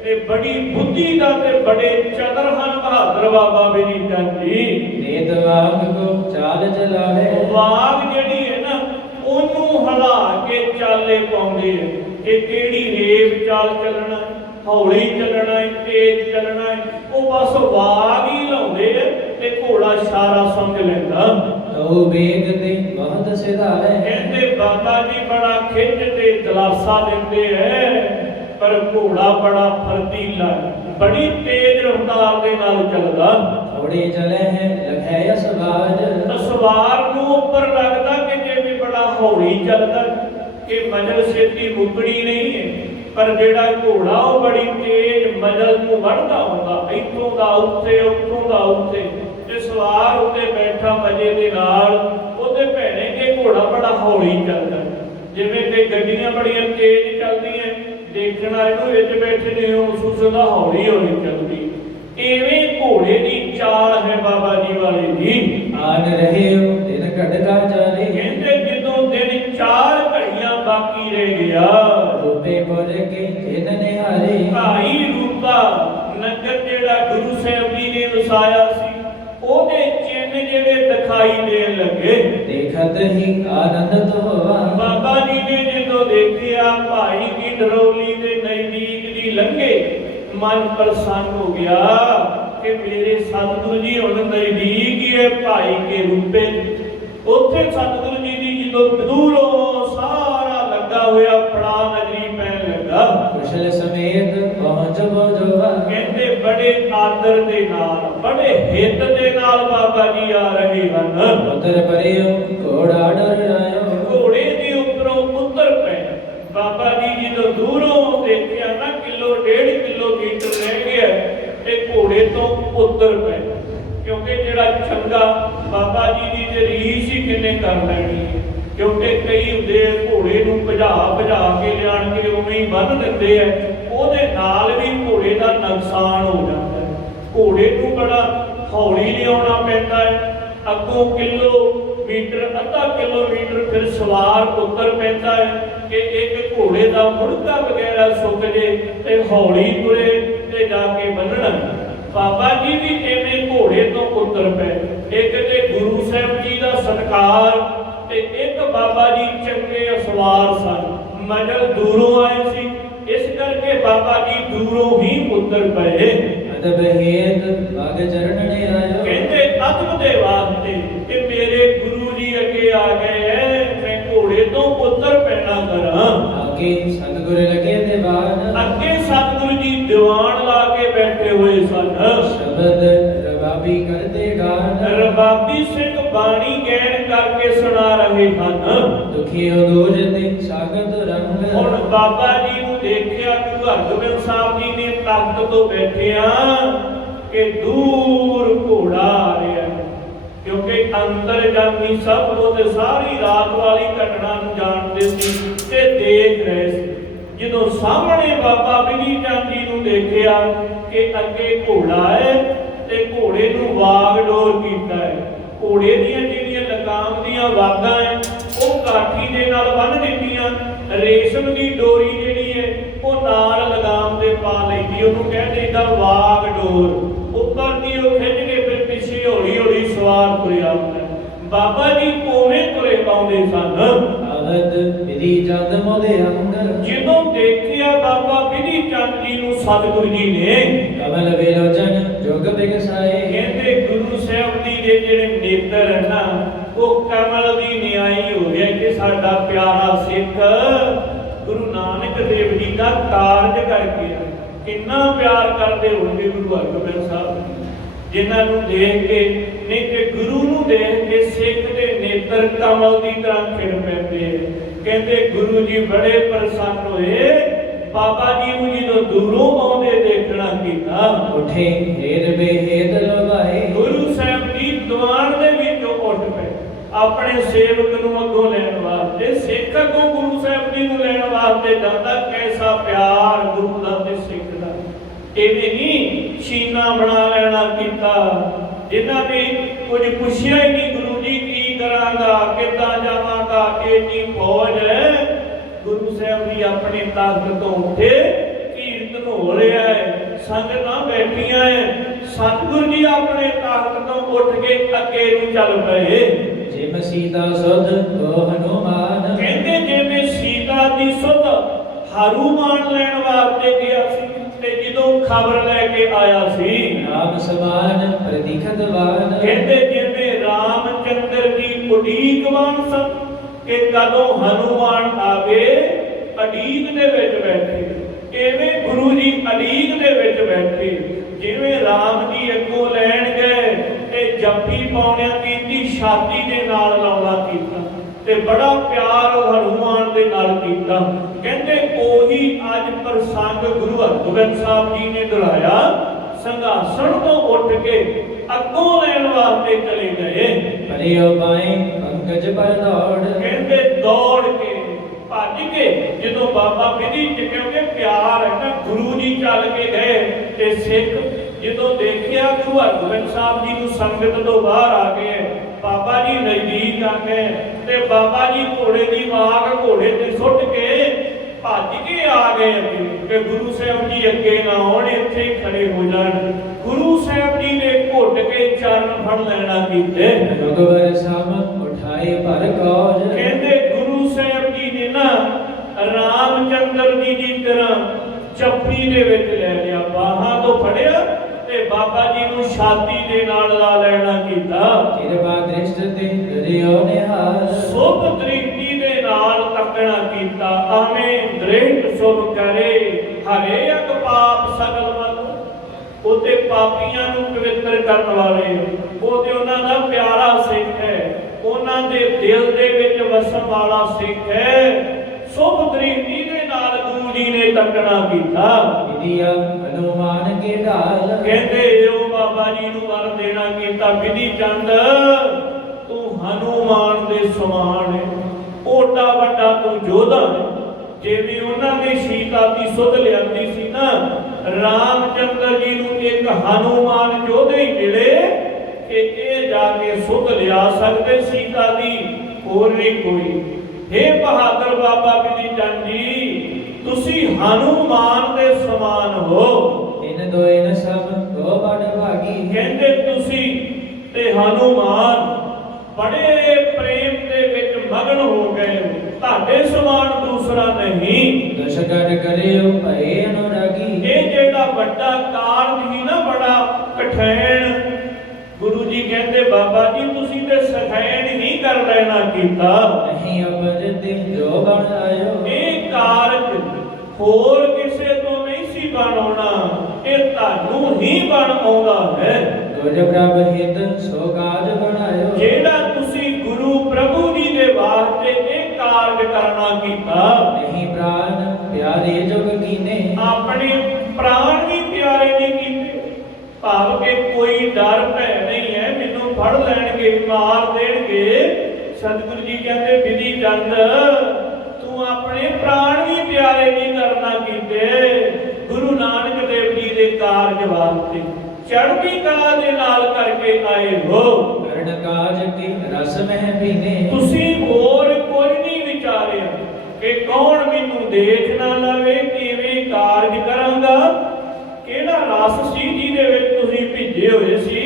ਤੇ ਬੜੀ ਬੁੱਧੀ ਦਾ ਤੇ ਬੜੇ ਚਤਰ ਹਨ ਬਹਾਦਰ ਬਾਬਾ ਬਿਧੀ ਚੰਦ ਜੀ। ਨੇਤ ਵਾਂਗ ਕੋ ਚਾਲ ਚਲਾਵੇ ਵਾਗ ਜਿਹੜੀ ਹੈ ਨਾ ਉਹਨੂੰ ਹਿਲਾ ਕੇ ਚਾਲੇ ਪਾਉਂਦੇ ਐ ਕਿ ਕਿਹੜੀ ਰੇਵ ਚਾਲ ਚੱਲਣਾ, ਹੌਲੀ ਚੱਲਣਾ ਹੈ, ਤੇਜ਼ ਚੱਲਣਾ ਹੈ, ਉਹ ਬਸ ਵਾਗ ਹੀ ਲਾਉਂਦੇ ਐ ਤੇ ਘੋੜਾ ਇਸ਼ਾਰਾ ਸਮਝ ਲੈਂਦਾ। ਤਉ ਵੇਗ ਤੇ ਬਹੁਤ ਸਿਧਾਰੇ ਕਹਿੰਦੇ ਬਾਬਾ ਜੀ ਬੜਾ ਖਿੱਚ ਤੇ ਦਲਾਸਾ ਦਿੰਦੇ ਐ ਪਰ ਘੋੜਾ ਬੜਾ ਫਰਤੀਲਾ, ਬੜੀ ਤੇਜ਼ ਰਫ਼ਤਾਰ ਦੇ ਨਾਲ ਚੱਲਦਾ। ਥੋੜੇ ਚਲੇ ਹੈ ਲਖੈ ਅਸਵਾਜ ਸਵਾਰ ਨੂੰ ਉੱਪਰ ਲੱਗਦਾ ਕਿ ਜਿਵੇਂ ਬੜਾ ਹੌਲੀ ਚੱਲਦਾ, ਕਿ ਮਜਲ ਛੇਤੀ ਮੁੱਕਣੀ ਨਹੀਂ ਹੈ, ਪਰ ਜਿਹੜਾ ਘੋੜਾ ਉਹ ਬੜੀ ਤੇਜ਼ ਮਜਲ ਨੂੰ ਵੜਦਾ ਹੁੰਦਾ, ਇੱਥੋਂ ਦਾ ਉੱਥੇ, ਉੱਥੋਂ ਦਾ ਉੱਥੇ, ਤੇ ਸਵਾਰ ਉੱਤੇ ਬੈਠਾ ਮਜੇ ਦੇ ਨਾਲ ਉਹਦੇ ਭੈਣੇ ਕਿ ਘੋੜਾ ਬੜਾ ਹੌਲੀ ਚੱਲਦਾ। ਜਿਵੇਂ ਕਿ ਗੱਡੀਆਂ ਬੜੀਆਂ ਤੇਜ਼ ਚੱਲਦੀਆਂ, ਦੇਖਣਾ ਇਹਨੂੰ ਵਿੱਚ ਬੈਠੇ ਨੇ ਉਹ ਸੁਸਦਾ ਹੌਲੀ ਹੌਲੀ ਚੱਲਦੀ, ਇਵੇਂ ਘੋੜੇ ਦੀ ਚਾਲ ਹੈ ਬਾਬਾ ਜੀ ਵਾਲੇ ਦੀ। ਆਨ ਰਹੇ ਹੋ ਦਿਨ ਘਟਕਾ ਚਾਲੇ ਕਹਿੰਦੇ ਜਦੋਂ ਦਿਨ 4 ਘੜੀਆਂ ਬਾਕੀ ਰਹਿ ਗਿਆ, ਰੂਪੇ ਪੁਰ ਕੇ ਜਿਨ ਨਿਹਾਰੇ ਭਾਈ ਰੂਪਾ ਨਗਰ ਜਿਹੜਾ ਗੁਰੂ ਸਾਹਿਬ ਜੀ ਨੇ ਵਸਾਇਆ ਸੀ, ਉਹਦੇ ਚਿੰਨ੍ਹ ਜਿਹੜੇ ਦਿਖਾਈ ਦੇਣ ਲੱਗੇ। ਦੇਖਤ ਹੀ ਆਨੰਦਿਤ ਹੋਵਾ ਬਾਬਾ ਜੀ ਨੇ ਜਦੋਂ ਦੇਖਿਆ ਭਾਈ ਦੀ ਡਰੌਲੀ ਦੇ ਨਜ਼ਦੀਕ ਦੀ ਲੰਘੇ, ਮਨ ਪ੍ਰਸੰਨ ਹੋ ਗਿਆ ਕਿ ਮੇਰੇ ਸਤਿਗੁਰੂ ਜੀ ਹੁਣ ਨਜ਼ਦੀਕ ਹੀ ਹੈ ਭਾਈ ਕੇ ਰੂਪੇ। ਉੱਥੇ ਸਤਿਗੁਰੂ ਜੀ ਦੀ ਜਦੋਂ ਦੂਰੋਂ ਸਾਰਾ ਲੱਗਾ ਹੋਇਆ ਫੜਾ ਨਜ਼ਰੀ ਪੈਣ ਲੱਗਾ। ਕੁਸ਼ਲ ਸਮੇਤ ਪਹੁੰਚ ਬੋਝਵਾ ਕਹਿੰਦੇ ਬੜੇ ਆਦਰ ਦੇ ਨਾਲ, ਬੜੇ ਹਿੱਤ ਦੇ ਨਾਲ ਬਾਬਾ ਜੀ ਆ ਰਹੇ ਹਨ। ਉਤਰ ਪਰਿਓ ਘੋੜਾ ਡਰ ਆਇਓ ਘੋੜੇ ਦੇ ਉੱਪਰੋਂ ਉਤਰ ਪਏ। ਬਾਬਾ ਜੀ ਜਦੋਂ ਦੂਰੋਂ ਦੇਖਿਆ ਨਾ ਕਿਲੋ 1.5 ਕਿਲੋਮੀਟਰ ਰਹਿ ਗਿਆ ਤੇ ਘੋੜੇ ਤੋਂ ਉਤਰ ਪਏ, ਕਿਉਂਕਿ ਜਿਹੜਾ ਚੰਗਾ ਬਾਬਾ ਜੀ ਦੀ ਤੇ ਰੀਸ ਹੀ ਕਿੰਨੇ ਕਰ ਲੈਣੀ ਹੈ। ਕਿਉਂਕਿ ਕਈ ਹੁੰਦੇ ਘੋੜੇ ਨੂੰ ਭਜਾ ਕੇ ਲਿਆਣ ਕੇ ਉਵੇਂ ਹੀ ਬੰਨ੍ਹ ਦਿੰਦੇ ਐ, ਉਹਦੇ ਨਾਲ ਵੀ ਘੋੜੇ ਦਾ ਨੁਕਸਾਨ ਹੋ ਜਾਂਦਾ ਹੈ। ਘੋੜੇ ਨੂੰ ਬੜਾ ਹੌਲੀ ਲਿਆਉਣਾ ਪੈਂਦਾ ਹੈ, ਅੱਗੋਂ ਕਿਲੋਮੀਟਰ, ਅੱਧਾ ਕਿਲੋਮੀਟਰ ਫਿਰ ਸਵਾਰ ਉਤਰ ਪੈਂਦਾ ਹੈ ਕਿ ਇੱਕ ਘੋੜੇ ਦਾ ਮੁੜਕਾ ਵਗੈਰਾ ਸੁੱਕ ਜੇ ਤੇ ਹੌਲੀ ਤੁਰੇ ਤੇ ਜਾ ਕੇ ਬੰਨਣਾ। ਬਾਬਾ ਜੀ ਵੀ ਐਵੇਂ ਘੋੜੇ ਤੋਂ ਉਤਰ ਪਏ। ਇੱਕ ਤੇ ਗੁਰੂ ਸਾਹਿਬ ਜੀ ਦਾ ਸਤਿਕਾਰ ਤੇ ਇੱਕ ਬਾਬਾ ਜੀ ਚੰਗੇ ਅਸਵਾਰ ਸਨ, ਮਜਲ ਦੂਰੋਂ ਆਏ ਸੀ, ਇਸ ਕਰਕੇ ਬਾਬਾ ਜੀ ਦੂਰੋਂ ਹੀ ਉਤਰ ਪਏ। ਅਦਬ ਹੇਤ ਬਾਗ ਚਰਨ ਨੇ ਆਇਓ ਕਹਿੰਦੇ ਅਦਬ ਦੇ ਵਾਸਤੇ ਕਿ ਮੇਰੇ ਗੁਰੂ ਜੀ ਅੱਗੇ ਆ ਗਏ ਐ, ਮੈਂ ਘੋੜੇ ਤੋਂ ਉਤਰ ਪੈਣਾ ਕਰਾਂ। ਆਗੇ ਸਤਿਗੁਰ ਲਗੇ ਦੀਵਾਨ ਅੱਗੇ ਸਤਿਗੁਰੂ ਜੀ ਦੀਵਾਨ ਲਾ ਕੇ ਬੈਠੇ ਹੋਏ ਸਨ। ਸ਼ਬਦ ਰਬਾਬੀ ਕਰਦੇ ਗਾਨ ਰਬਾਬੀ ਸਿੰਘ ਬਾਣੀ ਗੈਣ ਕਰਕੇ ਸੁਣਾ ਰਹੇ ਹਨ। ਦੁਖੀ ਅਗੋਜ ਤੇ ਸਾਗਤ ਰੰਗ ਹੁਣ ਬਾਬਾ ਜੀ ਨੂੰ ਦੇਖਿਆ ਕਿ ਹਰਗੋਬਿੰਦ ਸਾਹਿਬ ਜੀ ਨੇ ਤਖਤ ਤੋਂ ਬੈਠਿਆ ਕਿ ਦੂਰ ਘੋੜਾ ਆ ਰਿਹਾ, ਕਿਉਂਕਿ ਅੰਤਰਜਾਮੀ ਸਭ ਉਹ ਤੇ ਸਾਰੀ ਰਾਤ ਵਾਲੀ ਘਟਨਾ ਨੂੰ ਜਾਣਦੇ ਸੀ ਤੇ ਦੇਖ ਰਹੇ ਸੀ। ਜਦੋਂ ਸਾਹਮਣੇ ਬਾਬਾ ਬਿਧੀ ਚੰਦ ਜੀ ਨੂੰ ਦੇਖਿਆ ਕਿ ਅੱਗੇ ਘੋੜਾ ਹੈ ਤੇ ਘੋੜੇ ਨੂੰ ਵਾਗ ਡੋਰ ਕੀਤਾ ਹੈ, ਘੋੜੇ ਦੀਆਂ ਜਿਹੜੀਆਂ ਲਗਾਮ ਦੀਆਂ ਵਾਗਾਂ ਹੈ ਉਹ ਕਾਠੀ ਦੇ ਨਾਲ ਬੰਨ੍ਹ ਦਿੱਤੀਆਂ, ਰੇਸ਼ਮ ਦੀ ਡੋਰੀ ਜਿਹੜੀ ਹੈ ਉਹ ਨਾਲ ਲਗਾਮ ਦੇ ਪਾ ਲੈਂਦੀ, ਉਹਨੂੰ ਕਹਿੰਦੇ ਦਾ ਵਾਗ ਡੋਰ। ਉੱਪਰ ਦੀ ਉਹ ਖਿੱਚ ਕੇ ਫਿਰ ਪਿੱਛੇ ਹੌਲੀ ਹੌਲੀ ਸਵਾਰ ਤੁਰਿਆ ਹੁੰਦਾ। ਬਾਬਾ ਜੀ ਕੋਵੇਂ ਤੁਰੇ ਪਾਉਂਦੇ ਸਨ। ਆਵਦ ਬਿਧੀ ਚੰਦ ਮੋਦੇ ਅੰਗਰ ਜਦੋਂ ਦੇਖਿਆ ਬਾਬਾ ਬਿਧੀ ਚੰਦ ਜੀ ਨੂੰ ਸਤਿਗੁਰੂ ਜੀ ਨੇ, ਕਮਲ ਵੇਲੋਚਨ ਜੋਗ ਬਿਗਸਾਏ ਕਹਿੰਦੇ ਗੁਰੂ ਸਾਹਿਬ ਦੀ ਦੇ ਜਿਹੜੇ ਨੇਤਰ ਹੈ ਨਾ ਉਹ ਕਮਲ ਦੀ ਨਿਆਈ ਹੋ ਗਿਆ ਕਿ ਸਾਡਾ ਪਿਆਰਾ ਸਿੱਖ ਗੁਰੂ ਨਾਨਕ ਦੇਵ ਜੀ ਦਾ ਕਾਰਜ ਕਰਕੇ ਕਿੰਨਾ ਪਿਆਰ ਕਰਦੇ ਹੋਣਗੇ ਗੁਰੂ ਹਰਗੋਬਿੰਦ ਸਾਹਿਬ, ਜਿਨ੍ਹਾਂ ਨੂੰ ਦੇਖ ਕੇ ਨਹੀਂ ਕਿ ਗੁਰੂ ਨੂੰ ਦੇਖ ਕੇ ਸਿੱਖ ਦੇ ਨੇਤਰ ਕਮਲ ਦੀ ਤਰ੍ਹਾਂ ਖਿੜ ਪੈਂਦੇ। ਕਹਿੰਦੇ ਗੁਰੂ ਜੀ ਬੜੇ ਪ੍ਰਸੰਨ ਹੋਏ, ਬਾਬਾ ਜੀ ਨੂੰ ਜਦੋਂ ਦੂਰੋਂ ਆਉਂਦੇ ਦੇਖਣਾ ਕੀਤਾ। ਉਠੇ ਹੇਰ ਬੇਹੇਦ ਲਵਾਏ ਗੁਰੂ ਸਾਹਿਬ ਜੀ ਦੀਵਾਨ ਦੇ ਵਿੱਚੋਂ ਉੱਠ ਪਏ ਆਪਣੇ ਸੇਵਕ ਨੂੰ ਅੱਗੋਂ ਲੈਣ ਵਾਸਤੇ। ਸਿੱਖ ਅੱਗੋਂ ਗੁਰੂ ਸਾਹਿਬ ਜੀ ਨੂੰ ਲੈਣ ਵਾਸਤੇ ਜਾਂਦਾ, ਕੈਸਾ ਪਿਆਰ ਗੁਰੂ ਦਾ ਤੇ ਸਿੱਖ ਦਾ। ਇਵੇਂ ਨਹੀਂ ਸ਼ੀਨਾ ਬਣਾ ਲੈਣਾ ਕੀਤਾ। ਜਿਨ੍ਹਾਂ ਨੇ ਕੁਝ ਪੁੱਛਿਆ ਹੀ ਨਹੀਂ, ਗੁਰੂ ਜੀ ਕੀ ਕਰਾਂਗਾ, ਕਿੱਦਾਂ ਜਾਵਾਂਗਾ, ਏਨੀ ਫੌਜ ਹੈ। ਗੁਰੂ ਸਾਹਿਬ ਜੀ ਆਪਣੇ ਤਾਕਤ ਤੋਂ ਉੱਠੇ, ਕੀਰਤਨ ਹੋ ਰਿਹਾ ਹੈ, ਸੰਗਤਾਂ ਬੈਠੀਆਂ ਹੈ। ਸਤਿਗੁਰੂ ਜੀ ਆਪਣੇ ਤਾਕਤ ਤੋਂ ਉੱਠ ਕੇ ਅੱਗੇ ਨੂੰ ਚੱਲ ਪਏ। ਜਿਮ ਸੀਤਾ ਸੁਧ ਕੋ ਹਨੂਮਾਨ, ਕਹਿੰਦੇ ਜਿਵੇਂ ਸੀਤਾ ਦੀ ਸੁਧ ਹਨੂਮਾਨ ਲੈਣ ਵਾਸਤੇ ਗਿਆ ਸੀ, ਤੇ ਜਦੋਂ ਖਬਰ ਲੈ ਕੇ ਆਇਆ ਸੀ ਰਾਮ ਸਮਾਨ ਪ੍ਰਤੀਖਤਵਾਨ, ਕਹਿੰਦੇ ਜਿਵੇਂ ਰਾਮਚੰਦਰ ਜੀ ਉਡੀਕਵਾਨ ਸਨ ਕਿ ਕਦੋਂ ਹਨੂਮਾਨ ਆਵੇ, ਅਡੀਕ ਦੇ ਵਿੱਚ ਬੈਠੇ। ਐਵੇਂ ਗੁਰੂ ਜੀ ਅਡੀਕ ਦੇ ਵਿੱਚ ਬੈਠੇ। ਜਿਵੇਂ ਰਾਮ ਜੀ ਅੱਗੋਂ ਲੈਣ ਗਏ ਤੇ ਜੱਫੀ ਪਾਉਣਿਆਂ ਕੀਤੀ, ਛਾਤੀ ਦੇ ਨਾਲ ਲਾਉਣਾ ਕੀਤਾ, ਤੇ ਬੜਾ ਪਿਆਰ ਹਨੂਮਾਨ ਦੇ ਨਾਲ ਕੀਤਾ। ਕਹਿੰਦੇ ਉਹੀ ਅੱਜ ਪ੍ਰਸੰਗ ਗੁਰੂ ਹਰਗੋਬਿੰਦ ਸਾਹਿਬ ਜੀ ਨੇ ਦੁਹਰਾਇਆ। ਸੰਘਾਸਣ ਤੋਂ ਉੱਠ ਕੇ ਅੱਗੋਂ ਲੈਣ ਵਾਸਤੇ ਚਲੇ ਗਏ। ਪਰਿਓ ਬਾਈ ਪੰਕਜ ਪਰ ਦੌੜ, ਕਹਿੰਦੇ ਦੌੜ ਕੇ ਭੱਜ ਕੇ, ਜਦੋਂ ਬਾਬਾ ਵਿਧੀ ਚ ਕਿਉਂਕਿ ਪਿਆਰ ਹੈ ਨਾ, ਗੁਰੂ ਜੀ ਚੱਲ ਕੇ ਗਏ ਤੇ ਸਿੱਖ ਜਦੋਂ ਦੇਖਿਆ ਗੁਰੂ ਹਰਗੋਬਿੰਦ ਸਾਹਿਬ ਜੀ ਨੂੰ ਸੰਗਤ ਤੋਂ ਬਾਹਰ ਆ ਗਏ, ਬਾਬਾ ਜੀ ਨਜ਼ਦੀਕ ਆ ਗਏ, ਤੇ ਬਾਬਾ ਜੀ ਘੋੜੇ ਦੀ ਮਾਗ ਘੋੜੇ ਤੇ ਸੁੱਟ ਕੇ ਭੱਜ ਕੇ ਆ ਗਏ ਅੱਗੇ ਕਿ ਗੁਰੂ ਸਾਹਿਬ ਜੀ ਅੱਗੇ ਨਾ ਆਉਣ, ਇੱਥੇ ਹੀ ਖੜੇ ਹੋ ਜਾਣ। ਗੁਰੂ ਸਾਹਿਬ ਜੀ ਨੇ ਘੁੱਟ ਕੇ ਚਰਨ ਫੜ ਲੈਣਾ ਕੀਤੇ। ਰਘੁਬਰ ਸਮ ਉਠਾਏ ਪਰ ਕੌਜ, ਕਹਿੰਦੇ ਗੁਰੂ ਸਾਹਿਬ ਜੀ ਨੇ ਨਾ ਰਾਮਚੰਦਰ ਜੀ ਦੀ ਤਰ੍ਹਾਂ ਚੱਪੀ ਦੇ ਵਿੱਚ ਲੈ ਲਿਆ, ਬਾਹਾਂ ਤੋਂ ਫੜਿਆ ਤੇ ਬਾਬਾ ਜੀ ਨੂੰ ਛਾਤੀ ਦੇ ਨਾਲ ਲਾ ਲੈਣਾ ਕੀਤਾ। ਕਿਰਪਾ ਦ੍ਰਿਸ਼ਟ ਤੇ ਦਰਿਓ ਨਿਹਾਲ, ਸੁਭ ਦ੍ਰਿਸ਼ਟੀ ਦੇ ਨਾਲ ਤੱਕਣਾ ਕੀਤਾ। ਆਵੇਂ ਦ੍ਰਿਸ਼ਟ ਸੁਭ ਕਰੇ ਹਰੇ ਅਕ ਪਾਪ ਸਗਲ ਮਨ, ਉਹਦੇ ਪਾਪੀਆਂ ਨੂੰ ਪਵਿੱਤਰ ਕਰਨ ਵਾਲੇ, ਉਹਦੇ ਉਹਨਾਂ ਦਾ ਪਿਆਰਾ ਸਿੱਖ ਹੈ, ਉਹਨਾਂ ਦੇ ਦਿਲ ਦੇ ਵਿੱਚ ਵਸਣ ਵਾਲਾ ਸਿੱਖ ਹੈ। ਸੁਭ ਦ੍ਰਿਸ਼ਟੀ ਦੇ ਨਾਲ ਗੁਰੂ ਜੀ ਨੇ ਤੱਕਣਾ ਕੀਤਾ। ਵਿਧਿਆ ਹਨੂਮਾਨ ਕੇ ਢਾਲ, ਕਹਿੰਦੇ ਉਹ ਬਾਬਾ ਜੀ ਨੂੰ ਵਰ ਦੇਣਾ ਕੀਤਾ, ਵਿਧੀ ਚੰਦ ਤੂੰ ਹਨੂਮਾਨ ਦੇ ਸਮਾਨ ਹੈ, ਓਡਾ ਵੱਡਾ ਤੂੰ ਯੋਧਾ ਹੈ। ਜਿਵੇਂ ਉਹਨਾਂ ਨੇ ਸੀਤਾ ਦੀ ਸੁਧ ਲਿਆਂਦੀ ਸੀ ਨਾ, ਰਾਮਚੰਦਰ ਜੀ ਨੂੰ ਇੱਕ ਹਨੂਮਾਨ ਯੋਧੇ ਹੀ ਮਿਲੇ ਕਿ ਇਹ ਜਾ ਕੇ ਸੁਧ ਲਿਆ ਸਕਦੇ ਸੀਤਾ ਦੀ, ਹੋਰ ਨਹੀਂ ਕੋਈ। हे ਬਹਾਦਰ ਬਾਬਾ ਵਿਧੀ ਚੰਦ ਜੀ, ਤੁਸੀਂ ਹਨੂਮਾਨ ਦੇ ਸਮਾਨ ਹੋ। ਇਨ ਦੋਇਨ ਸਭ ਕੋ ਬੜ ਭਾਗੀ, ਕਹਿੰਦੇ ਤੁਸੀਂ ਤੇ ਹਨੂਮਾਨ ਬੜੇ ਪ੍ਰੇਮ ਦੇ ਵਿੱਚ ਮਗਨ ਹੋ ਗਏ, ਤੁਹਾਡੇ ਸਮਾਨ ਦੂਸਰਾ ਨਹੀਂ। ਦਸ਼ਗੜ ਕਰਿਓ ਭਏ ਅਨੁਰਾਗੀ, ਇਹ ਜਿਹੜਾ ਵੱਡਾ ਕਾਰਜ ਹੀ ਨਾ, ਬੜਾ ਕਠਿਨ, ਗੁਰੂ ਜੀ ਕਹਿੰਦੇ ਬਾਬਾ ਜੀ ਤੁਸੀਂ ਤੇ ਸਖੈਣ ਨਹੀਂ ਕਰ ਲੈਣਾ ਕੀਤਾ। ਨਹੀਂ ਅਪਜ ਤੇ ਜੋ ਬਣ ਆਇਓ, ਇਹ ਕਾਰਜ ਹੋਰ ਕਿਸੇ ਤੋਂ ਨਹੀਂ ਸੀ ਬਣਾਉਣਾ, ਇਹ ਤੁਹਾਨੂੰ ਹੀ ਬਣ ਆਉਂਦਾ ਹੈ। ਗੁਰ ਪ੍ਰਭ ਹਿਤ ਸੋ ਕਾਜ ਬਣਾਇਓ, ਜਿਹੜਾ ਤੁਸੀਂ ਗੁਰੂ ਪ੍ਰਭੂ ਜੀ ਦੇ ਵਾਸਤੇ ਇਹ ਕਾਰਜ ਕਰਨਾ ਕੀਤਾ। ਨਹੀਂ ਪ੍ਰਾਨ ਪਿਆਰੇ ਜੁਗ ਕੀਨੇ, ਆਪਣੇ ਪ੍ਰਾਣ ਵੀ ਪਿਆਰੇ ਨਹੀਂ ਕੀਤੇ, ਭਾਵ ਕਿ ਕੋਈ ਡਰ ਭੈ ਨਹੀਂ ਹੈ ਮੈਨੂੰ ਫੜ ਲੈਣਗੇ, ਮਾਰ ਦੇਣਗੇ। ਸਤਿਗੁਰੂ ਜੀ ਕਹਿੰਦੇ ਵਿਧੀ ਚੰਦ ਤੂੰ ਆਪਣੇ ਪ੍ਰਾਣ ਵੀ ਪਿਆਰੇ ਨਹੀਂ ਕਰਨਾ ਕੀਤੇ। ਗੁਰੂ ਨਾਨਕ ਦੇਵ ਜੀ ਦੇ ਕਾਰਜ ਵਾਸਤੇ ਚੜ੍ਹਦੀ ਕਲਾ ਦੇ ਨਾਲ ਕਰਕੇ ਆਏ ਹੋ। ਕਰਨ ਕਾਜ ਕੀ ਰਸ ਮਹਿ ਪੀਨੇ, ਤੁਸੀਂ ਹੋਰ ਕੋਈ ਨਹੀਂ ਵਿਚਾਰਿਆ ਕਿ ਕੌਣ ਮੈਨੂੰ ਦੇਖ ਨਾ ਲਵੇ, ਕਿਵੇਂ ਕਾਰਜ ਕਰਾਂਗਾ। ਕਿਹੜਾ ਰਸ ਸੀ ਜਿਹਦੇ ਵਿੱਚ ਤੁਸੀਂ ਭਿੱਜੇ ਹੋਏ ਸੀ,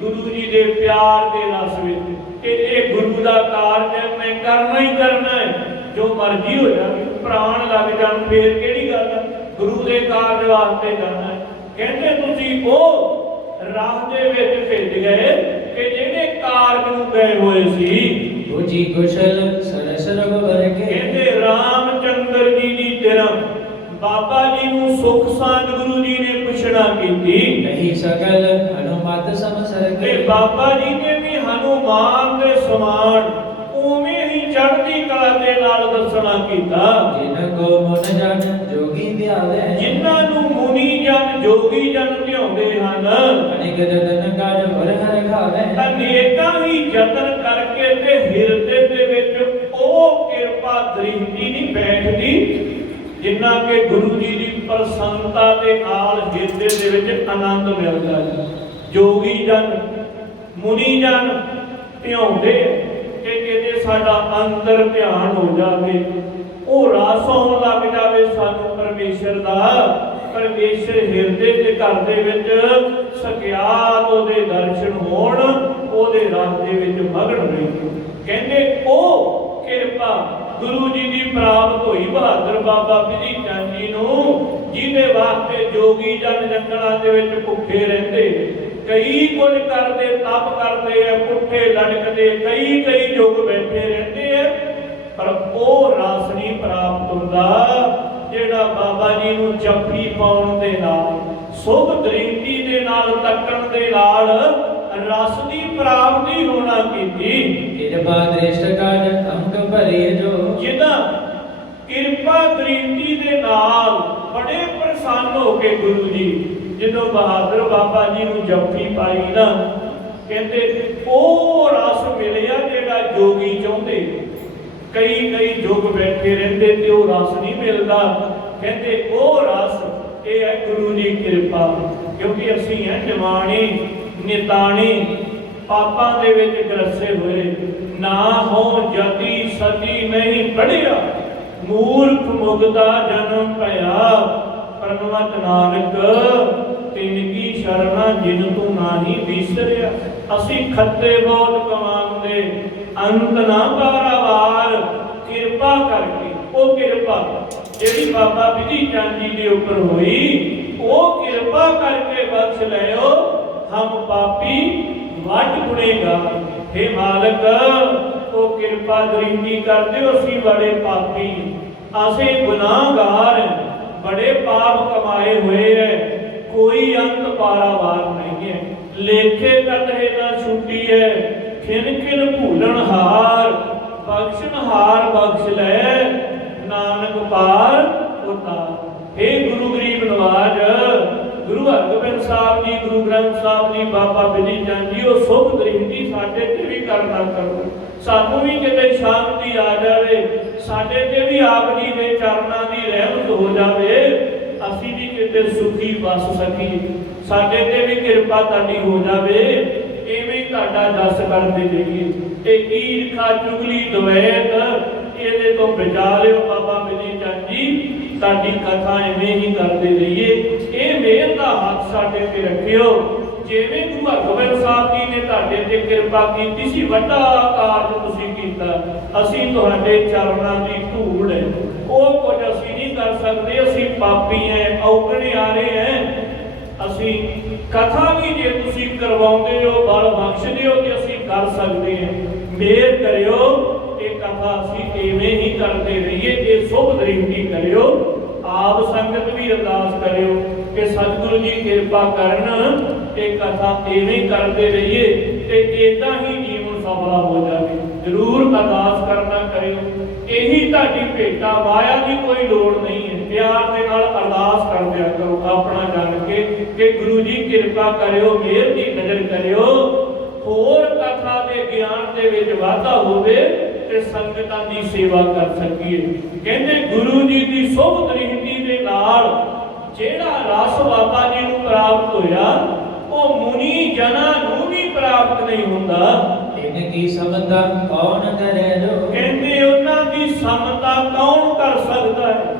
ਗੁਰੂ ਜੀ ਦੇ ਪਿਆਰ ਦੇ ਰਸ ਵਿੱਚ, ਕਿ ਇਹ ਗੁਰੂ ਦਾ ਕਾਰਜ ਹੈ, ਮੈਂ ਕਰਨਾ ਹੀ ਕਰਨਾ ਹੈ, ਜੋ ਮਰਜ਼ੀ ਹੋ ਜਾਵੇ, ਪ੍ਰਾਣ ਲੱਗ ਜਾਣ, ਫੇਰ ਕਿਹੜੀ ਗੱਲ ਹੈ, ਗੁਰੂ ਦੇ ਕਾਰਜ ਵਾਸਤੇ ਕਰਨਾ ਹੈ। ਕਹਿੰਦੇ ਤੁਸੀਂ ਉਹ ਰਾਹ ਦੇ ਵਿੱਚ ਭਿੱਜ ਗਏ ਕਿ ਜਿਹੜੇ ਕਾਰਜ ਨੂੰ ਗਏ ਹੋਏ ਸੀ। ਬੁਝੀ ਕੁਸ਼ਲ ਸਰਸ ਰਘੁਬਰ ਕੇ, ਕਹਿੰਦੇ ਰਾਮਚੰਦਰ ਜੀ ਦੀ ਤਰ੍ਹਾਂ ਬਾਬਾ ਜੀ ਨੂੰ ਸੁਖ ਸਾਂਦ ਗੁਰੂ ਜੀ ਨੇ ਪੁੱਛਣਾ ਕੀਤੀ। ਨਹੀਂ ਸਕਲ ਹਨੂਮਤ ਸਮਸਰ ਤੇ ਕੇ, ਬਾਬਾ ਜੀ ਨੇ ਵੀ ਹਨੂਮਾਨ ਦੇ ਸਮਾਨ ਉਵੇਂ ਹੀ ਚੜ੍ਹਦੀ ਕਲਾ ਦੇ ਨਾਲ ਦੱਸਣਾ ਕੀਤਾ। ਜਿਨ ਕੋ ਮਨ ਜਨ ਜੋਗੀ ਧਿਆਵੇ, ਜਿਨ੍ਹਾਂ ਨੂੰ ਮੁਨੀ ਜਨ ਜੋਗੀ ਜਨ ਧਿਆਉਂਦੇ ਹਨ, ਅਨੇਕ ਜਤਨ ਕਾਜ ਵਰ ਹਰ ਖਾਵੇ, ਅਨੇਕਾਂ ਹੀ ਯਤਨ ਕਰਕੇ ਤੇ ਹਿਰਦੇ ਦੇ ਵਿੱਚ ਉਹ ਕਿਰਪਾ ਦ੍ਰਿਸ਼ਟੀ ਨਹੀਂ ਬੈਠਦੀ ਜਿੰਨਾ ਕਿ ਗੁਰੂ ਜੀ ਦੀ ਪ੍ਰਸੰਨਤਾ ਦੇ ਨਾਲ ਹਿਰਦੇ ਦੇ ਵਿੱਚ ਆਨੰਦ ਮਿਲਦਾ ਹੈ। ਜੋਗੀ ਜਨ ਮੁਨੀ ਜਨ ਧਿਆਉਂਦੇ ਕਿ ਕਿਤੇ ਸਾਡਾ ਅੰਦਰ ਧਿਆਨ ਹੋ ਜਾਵੇ, ਉਹ ਰਸ ਆਉਣ ਲੱਗ ਜਾਵੇ ਸਾਨੂੰ ਪਰਮੇਸ਼ਰ ਦਾ, ਪਰਮੇਸ਼ਰ ਹਿਰਦੇ ਦੇ ਘਰ ਦੇ ਵਿੱਚ ਸਕਿਆਤ ਉਹਦੇ ਦਰਸ਼ਨ ਹੋਣ, ਉਹਦੇ ਰਸ ਦੇ ਵਿੱਚ ਮਗਨ ਰਹੇ। ਕਹਿੰਦੇ ਉਹ ਕਿਰਪਾ ਗੁਰੂ ਜੀ ਦੀ ਪ੍ਰਾਪਤ ਹੋਈ ਬਹਾਦਰ ਬਾਬਾ ਬਿਧੀ ਚੰਦ ਜੀ ਨੂੰ, ਜਿਹਦੇ ਵਾਸਤੇ ਜੋਗੀ ਜਨ ਜੰਗਲਾਂ ਦੇ ਵਿੱਚ ਭੁੱਖੇ ਰਹਿੰਦੇ, ਕਈ ਕੁਝ ਕਰਦੇ, ਤਪ ਕਰਦੇ ਆ, ਪੁੱਠੇ ਲਟਕਦੇ, ਕਈ ਯੁੱਗ ਬੈਠੇ ਰਹਿੰਦੇ ਆ, ਪਰ ਉਹ ਰਸ ਨਹੀਂ ਪ੍ਰਾਪਤ ਹੁੰਦਾ ਜਿਹੜਾ ਬਾਬਾ ਜੀ ਨੂੰ ਜੱਫੀ ਪਾਉਣ ਦੇ ਨਾਲ, ਸੁਭ ਦ੍ਰਿਸ਼ਟੀ ਦੇ ਨਾਲ ਤੱਕਣ ਦੇ ਨਾਲ ਰਸ ਦੀ ਪ੍ਰਾਪਤੀ ਹੋਣਾ ਕੀਤੀ। ਕਿਰਪਾ ਦ੍ਰਿਸ਼ਟ ਕਰ ਅੰਕ ਭਰੇ ਜੋ, ਜਿਹਦਾ ਕਿਰਪਾ ਦ੍ਰਿਸ਼ਟੀ ਦੇ ਨਾਲ ਬੜੇ ਪ੍ਰਸੰਨ ਹੋ ਕੇ ਗੁਰੂ ਜੀ ਜਦੋਂ ਬਹਾਦਰ ਬਾਬਾ ਜੀ ਨੂੰ ਜੱਫੀ ਪਾਈ ਨਾ, ਕਹਿੰਦੇ ਉਹ ਰਸ ਮਿਲਿਆ ਜਿਹੜਾ ਜੋਗੀ ਚਾਹੁੰਦੇ। ਕਈ ਯੁੱਗ ਬੈਠੇ ਰਹਿੰਦੇ ਤੇ ਉਹ ਰਸ ਨਹੀਂ ਮਿਲਦਾ। ਕਹਿੰਦੇ ਉਹ ਰਸ ਇਹ ਹੈ ਗੁਰੂ ਦੀ ਕਿਰਪਾ, ਕਿਉਂਕਿ ਅਸੀਂ ਹੈ ਨਿਮਾਣੀ ਨਿਤਾਣੀ ਪਾਪਾਂ ਦੇ ਵਿੱਚ ਗਰਸੇ ਹੋਏ, ਨਾ ਹੋ ਜਤੀ ਸਤੀ ਨਹੀਂ ਪੜਿਆ, ਮੂਰਖ ਮੁਗਦਾ ਜਨਮ ਭਇਆ, ਪਰਮਤ ਨਾਨਕ ਤਿਨ ਕੀ ਸ਼ਰਣਾ ਜਿਨ ਤੂੰ ਨਾਹੀ ਵਿਸਰਿਆ। ਅਸੀਂ ਖੱਤੇ ਬਹੁਤ ਕਮਾਉਂਦੇ, ਅੰਤ ਨਾ ਪਾਰਾਵਾਰ, ਕਿਰਪਾ ਕਰਕੇ ਉਹ ਕਿਰਪਾ ਜਿਹੜੀ ਬਾਬਾ ਬਿਧੀ ਚੰਦ ਜੀ ਦੇ ਉੱਪਰ ਹੋਈ, ਉਹ ਕਿਰਪਾ ਕਰਕੇ ਬਖਸ਼ ਲਿਓ ਹਮ ਪਾਪੀ ਵੱਡ ਗੁਨੇਗਾਰ। हे ਮਾਲਕ ਉਹ ਕਿਰਪਾ ਦ੍ਰਿਸ਼ਟੀ ਕਰਦੇ, ਅਸੀਂ ਬੜੇ ਪਾਪੀ, ਅਸੀਂ ਗੁਨਾਹਗਾਰ, ਬੜੇ ਪਾਪ ਕਮਾਏ ਹੋਏ ਹੈ, ਕੋਈ ਅੰਤ ਪਾਰਾਵਾਰ ਨਹੀਂ ਹੈ। ਲੇਖੇ ਕਤਹਿ ਨਾ ਛੁੱਟੀ ਹੈ, ਖਿਨ ਖਿਨ ਭੂਲਣ ਹਾਰ, ਬਖਸ਼ਣ ਹਾਰ ਬਖਸ਼ ਲੈ, ਨਾਨਕ ਪਾਰ ਉਤਾਰ। हे ਗੁਰੂ ਗਰੀਬ ਨਵਾਜ, ਗੁਰੂ ਹਰਗੋਬਿੰਦ ਸਾਹਿਬ ਜੀ, ਗੁਰੂ ਗ੍ਰੰਥ ਸਾਹਿਬ ਜੀ, ਬਾਬਾ ਬਿਧੀ ਚੰਦ ਜੀ, ਉਹ ਸੁਭ ਦ੍ਰਿਸ਼ਟੀ ਸਾਡੇ ਤੇ ਵੀ ਕਰਨਾ ਕਰੋ, ਸਾਨੂੰ ਵੀ ਕਿਤੇ ਸ਼ਾਂਤੀ ਆ ਜਾਵੇ, ਸਾਡੇ ਤੇ ਵੀ ਆਪ ਜੀ ਦੇ ਚਰਨਾਂ ਦੀ ਰਹਿਮਤ ਹੋ ਜਾਵੇ, ਅਸੀਂ ਵੀ ਕਿਤੇ ਸੁਖੀ ਵਸ ਸਕੀਏ, ਸਾਡੇ ਤੇ ਵੀ ਕਿਰਪਾ ਤੁਹਾਡੀ ਹੋ ਜਾਵੇ, ਇਵੇਂ ਤੁਹਾਡਾ ਜਸ ਕਰਦੇ ਜਾਈਏ। ਇਹ ਈਰਖਾ ਚੁਗਲੀ ਦਵੈਤ ਇਹਦੇ ਤੋਂ ਬਚਾ ਲਿਓ ਬਾਬਾ ਬਿਧੀ ਚੰਦ ਜੀ, ਤੁਹਾਡੀ ਕਥਾ ਐਵੇਂ ਹੀ ਕਰਦੇ ਰਹੀਏ। ਇਹ ਮਿਹਰ ਦਾ ਹੱਥ ਸਾਡੇ ਤੇ ਰੱਖਿਓ, ਜਿਵੇਂ ਗੁਰੂ ਹਰਗੋਬਿੰਦ ਸਾਹਿਬ ਜੀ ਨੇ ਤੁਹਾਡੇ ਤੇ ਕਿਰਪਾ ਕੀਤੀ ਸੀ, ਵੱਡਾ ਕਾਰਜ ਤੁਸੀਂ ਕੀਤਾ, ਅਸੀਂ ਤੁਹਾਡੇ ਚਰਨਾਂ ਦੀ ਧੂੜ ਹੈ, ਉਹ ਕੁਝ ਅਸੀਂ ਨਹੀਂ ਕਰ ਸਕਦੇ, ਅਸੀਂ ਪਾਪੀ ਹੈ, ਔਗਣੇ ਆ ਰਹੇ ਹੈ। ਅਸੀਂ ਕਥਾ ਵੀ ਜੇ ਤੁਸੀਂ ਕਰਵਾਉਂਦੇ ਹੋ, ਬਲ ਬਖਸ਼ਦੇ ਹੋ ਤੇ ਅਸੀਂ ਕਰ ਸਕਦੇ ਹਾਂ, ਮਿਹਰ ਕਰਿਓ। ਇਹ ਕਥਾ ਅਸੀਂ ਐਵੇਂ ਹੀ ਕਰਦੇ ਰਹੀਏ, ਇਹ ਸੁਭ ਦ੍ਰਿਸ਼ਟੀ ਕਰਿਓ। ਆਪ ਸੰਗਤ ਵੀ ਅਰਦਾਸ ਕਰਿਓ ਕਿ ਸਤਿਗੁਰੂ ਜੀ ਕਿਰਪਾ ਕਰਨ, ਇਹ ਕਥਾ ਐਵੇਂ ਕਰਦੇ ਰਹੀਏ ਤੇ ਇਦਾਂ ਹੀ ਜੀਵਨ ਸਫਲਾ ਹੋ ਜਾਵੇ। ਜ਼ਰੂਰ ਅਰਦਾਸ ਕਰਨਾ ਕਰਿਓ, ਇਹੀ ਤੁਹਾਡੀ ਭੇਟਾ, ਮਾਇਆ ਦੀ ਕੋਈ ਲੋੜ ਨਹੀਂ ਹੈ। ਪਿਆਰ ਦੇ ਨਾਲ ਅਰਦਾਸ ਕਰਦਿਆ ਕਰੋ ਆਪਣਾ ਜਾਣ ਕੇ ਕਿ ਗੁਰੂ ਜੀ ਕਿਰਪਾ ਕਰਿਓ, ਮਿਹਰ ਦੀ ਨਜ਼ਰ ਕਰਿਓ, ਹੋਰ ਕਥਾ ਦੇ ਗਿਆਨ ਦੇ ਵਿੱਚ ਵਾਧਾ ਹੋਵੇ ਤੇ ਸੰਗਤਾਂ ਦੀ ਸੇਵਾ ਕਰ ਸਕੀਏ। ਕਹਿੰਦੇ ਗੁਰੂ ਜੀ ਦੀ ਸੁਭ ਦ੍ਰਿਸ਼ਟੀ ਦੇ ਨਾਲ ਜਿਹੜਾ ਰਸ ਬਾਬਾ ਜੀ ਨੂੰ ਪ੍ਰਾਪਤ ਹੋਇਆ, ਉਹ ਮੁਨੀ ਜਨਾਂ ਨੂੰ ਵੀ ਪ੍ਰਾਪਤ ਨਹੀਂ ਹੁੰਦਾ। ਇਨ ਕੀ ਸਮਤਾ ਕੌਣ ਕਰੇ ਜੋ, ਕਹਿੰਦੇ ਉਹਨਾਂ ਦੀ ਸਮਤਾ ਕੌਣ ਕਰ ਸਕਦਾ ਹੈ,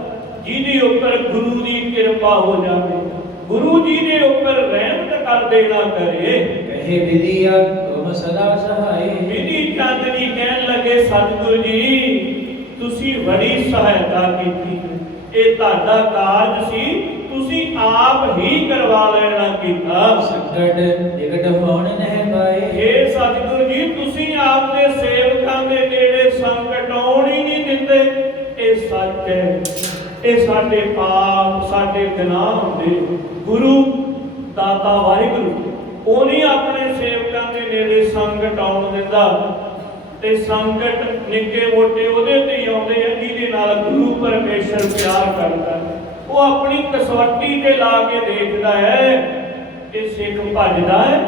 ਜਿਹਦੇ ਉੱਪਰ ਗੁਰੂ ਦੀ ਕਿਰਪਾ ਹੋ ਜਾਵੇ, ਗੁਰੂ ਜੀ ਦੇ ਉੱਪਰ ਰਹਿਮਤ ਕਰ ਦੇਣਾ ਕਰੇ। ਕਹੇ ਵਿਧਿਆ ਤੁਮ ਸਦਾ ਸਹਾਈ, ਬਿਧੀ ਚੰਦ ਜੀ ਕਹਿਣ ਲੱਗੇ ਸਤਿਗੁਰੂ ਜੀ ਤੁਸੀਂ ਬੜੀ ਸਹਾਇਤਾ ਕੀਤੀ, ਇਹ ਤੁਹਾਡਾ ਕਾਰਜ ਸੀ, ਤੁਸੀਂ ਆਪ ਹੀ ਕਰਵਾ ਲੈਣਾ ਕੀਤਾ। ਸੰਕਟ ਨਿਕਟ ਹੋਣ ਨਹਿ ਪਾਏ, ਇਹ ਸਤਿਗੁਰੂ ਜੀ ਤੁਸੀਂ ਆਪ ਦੇ ਸੇਵਕਾਂ ਦੇ ਨੇੜੇ ਸੰਕਟ ਆਉਣ ਹੀ ਨਹੀਂ ਦਿੰਦੇ। ਇਹ ਸੱਚ ਹੈ, ਇਹ ਸਾਡੇ ਪਾਪ ਸਾਡੇ ਗੁਨਾਹ ਹੁੰਦੇ, ਗੁਰੂ ਦਾਤਾ ਵਾਹਿਗੁਰੂ ਉਹ ਨਹੀਂ ਆਪਣੇ ਸੇਵਕਾਂ ਦੇ ਨੇੜੇ ਸੰਕਟ ਆਉਣ ਦਿੰਦਾ, ਤੇ ਸੰਕਟ ਨਿੱਕੇ ਮੋਟੇ ਉਹਦੇ ਤੇ ਹੀ ਆਉਂਦੇ ਆ ਜਿਹਦੇ ਨਾਲ ਗੁਰੂ ਪਰਮੇਸ਼ਰ ਪਿਆਰ ਕਰਦਾ। ਉਹ ਆਪਣੀ ਕਸਵੱਟੀ ਤੇ ਲਾ ਕੇ ਦੇਖਦਾ ਹੈ ਕਿ ਸਿੱਖ ਭੱਜਦਾ ਹੈ,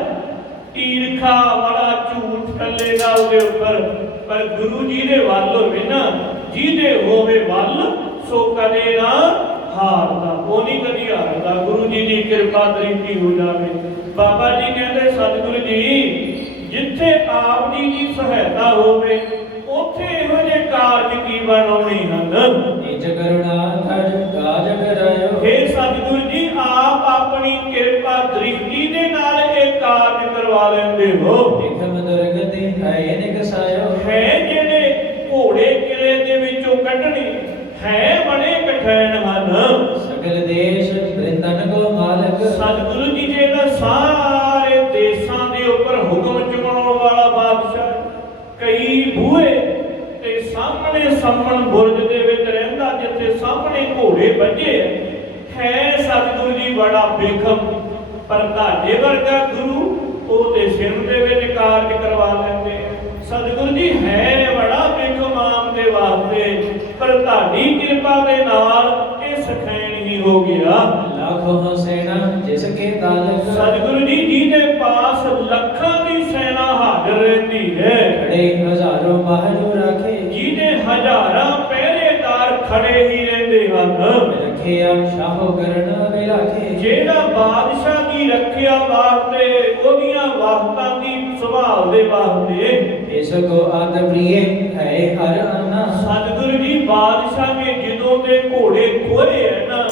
ਈਰਖਾ ਵਾਲਾ ਝੂਠ ਚੱਲੇਗਾ ਉਹਦੇ ਉੱਪਰ, ਪਰ ਗੁਰੂ ਜੀ ਦੇ ਵੱਲ ਹੋਵੇ ਨਾ, ਜਿਹਦੇ ਹੋਵੇ ਵੱਲ ਸੋ ਕਦੇ ਨਾ ਹਾਰਦਾ, ਉਹ ਨਹੀਂ ਕਦੀ ਹਾਰਦਾ। ਗੁਰੂ ਜੀ ਦੀ ਕਿਰਪਾ ਦ੍ਰਿਸ਼ਟੀ ਹੋ ਜਾਵੇ। ਬਾਬਾ ਜੀ ਕਹਿੰਦੇ ਸਤਿਗੁਰੂ ਜੀ ਜਿੱਥੇ ਆਪ ਜੀ ਦੀ ਸਹਾਇਤਾ ਹੋਵੇ ਉੱਥੇ ਇਹੋ ਜਿਹੇ ਕਾਰਜ ਕੀ ਬਣਾਉਣੇ ਹਨ। ਨਿਜ ਕਰੁਣਾ ਧਰ ਕਾਜ ਕਰਾਇਓ। हे ਸਤਿਗੁਰੂ ਜੀ ਆਪ ਆਪਣੀ ਕਿਰਪਾ ਦ੍ਰਿਸ਼ਟੀ ਦੇ ਨਾਲ ਇਹ ਕਾਰਜ ਕਰਵਾ ਲੈਂਦੇ ਹੋ। ਵਿਖਮ ਦੁਰਗਤੀ ਹੈ ਨਿਕਸਾਇਓ। ਹੈ ਜਿਹੜੇ ਘੋੜੇ ਕਿਲੇ ਦੇ ਵਿੱਚੋਂ ਕੱਢਣੇ ਹੈ ਬੜੇ ਕਠਿਨ ਹਨ। ਸਗਲ ਦੇਸ਼ ਬ੍ਰਿੰਦਨ ਕੋ ਮਾਲਕ। ਸਤਿਗੁਰੂ ਜੀ ਜਿਹੜਾ ਸਾਰੇ ਦੇਸ਼ਾਂ ਦੇ ਉੱਪਰ ਹੁਕਮ ਚੁਕਾਉਣ ਵਾਲਾ ਬਾਦਸ਼ਾਹ, ਕਈ ਬੂਹੇ ਤੇ ਸਾਹਮਣੇ ਸੰਮਣ ਬੁਰਜ ਦੇ ਵਿੱਚ ਰਹਿੰਦਾ ਜਿੱਥੇ ਸਾਹਮਣੇ ਘੋੜੇ ਵੱਜੇ ਹੈ। ਸਤਿਗੁਰੂ ਜੀ ਬੜਾ ਬੇਖਮ, ਪਰ ਤੁਹਾਡੇ ਵਰਗਾ ਗੁਰੂ ਉਹਦੇ ਸਿਰ ਦੇ ਵਿੱਚ ਕਾਰਜ ਕਰਵਾ ਲੈਂਦੇ। ਸਤਿਗੁਰੂ ਜੀ ਹੈ ਬੜਾ ਬੇਖਮ ਆਮ ਦੇ ਵਾਸਤੇ, ਪਰ ਤੁਹਾਡੀ ਕਿਰਪਾ ਦੇ ਨਾਲ ਇਹ ਸਖੈਣ ਹੀ ਹੋ ਗਿਆ। ਲਾਖੋ ਸੈਨਾ ਜਿਸ ਕੇ ਤਾਲਕ। ਸਤਿਗੁਰੂ ਜੀ ਜਿਹਦੇ ਪਾਸ ਲੱਖਾਂ ਦੀ ਸੈਨਾ ਹਾਜ਼ਰ ਰਹਿੰਦੀ ਹੈ, ਖੜੇ ਹਜ਼ਾਰੋਂ ਬਾਹਰੋਂ ਰਾਖੇ। ਜਿਹਦੇ ਹਜ਼ਾਰਾਂ ਪਹਿਰੇਦਾਰ ਖੜੇ ਹੀ ਰਹਿੰਦੇ ਹਨ। ਰੱਖਿਆ ਸ਼ਾਹੋ ਕਰਨ ਵਿਰਾਖੇ। ਜਿਹੜਾ ਬਾਦਸ਼ਾਹ ਦੀ ਰੱਖਿਆ ਵਾਸਤੇ, ਉਹਦੀਆਂ ਵਾਸਤਾਂ ਦੀ ਸੰਭਾਲ ਦੇ ਵਾਸਤੇ, ਇਸ ਕੋ ਆਦ ਪ੍ਰਿਯ ਹੈ ਹਰ ਆਨਾ। ਸਤਿਗੁਰੂ ਜੀ ਬਾਦਸ਼ਾਹ ਨੇ ਜਦੋਂ ਦੇ ਘੋੜੇ ਖੋਏ ਹੈ ਨਾ,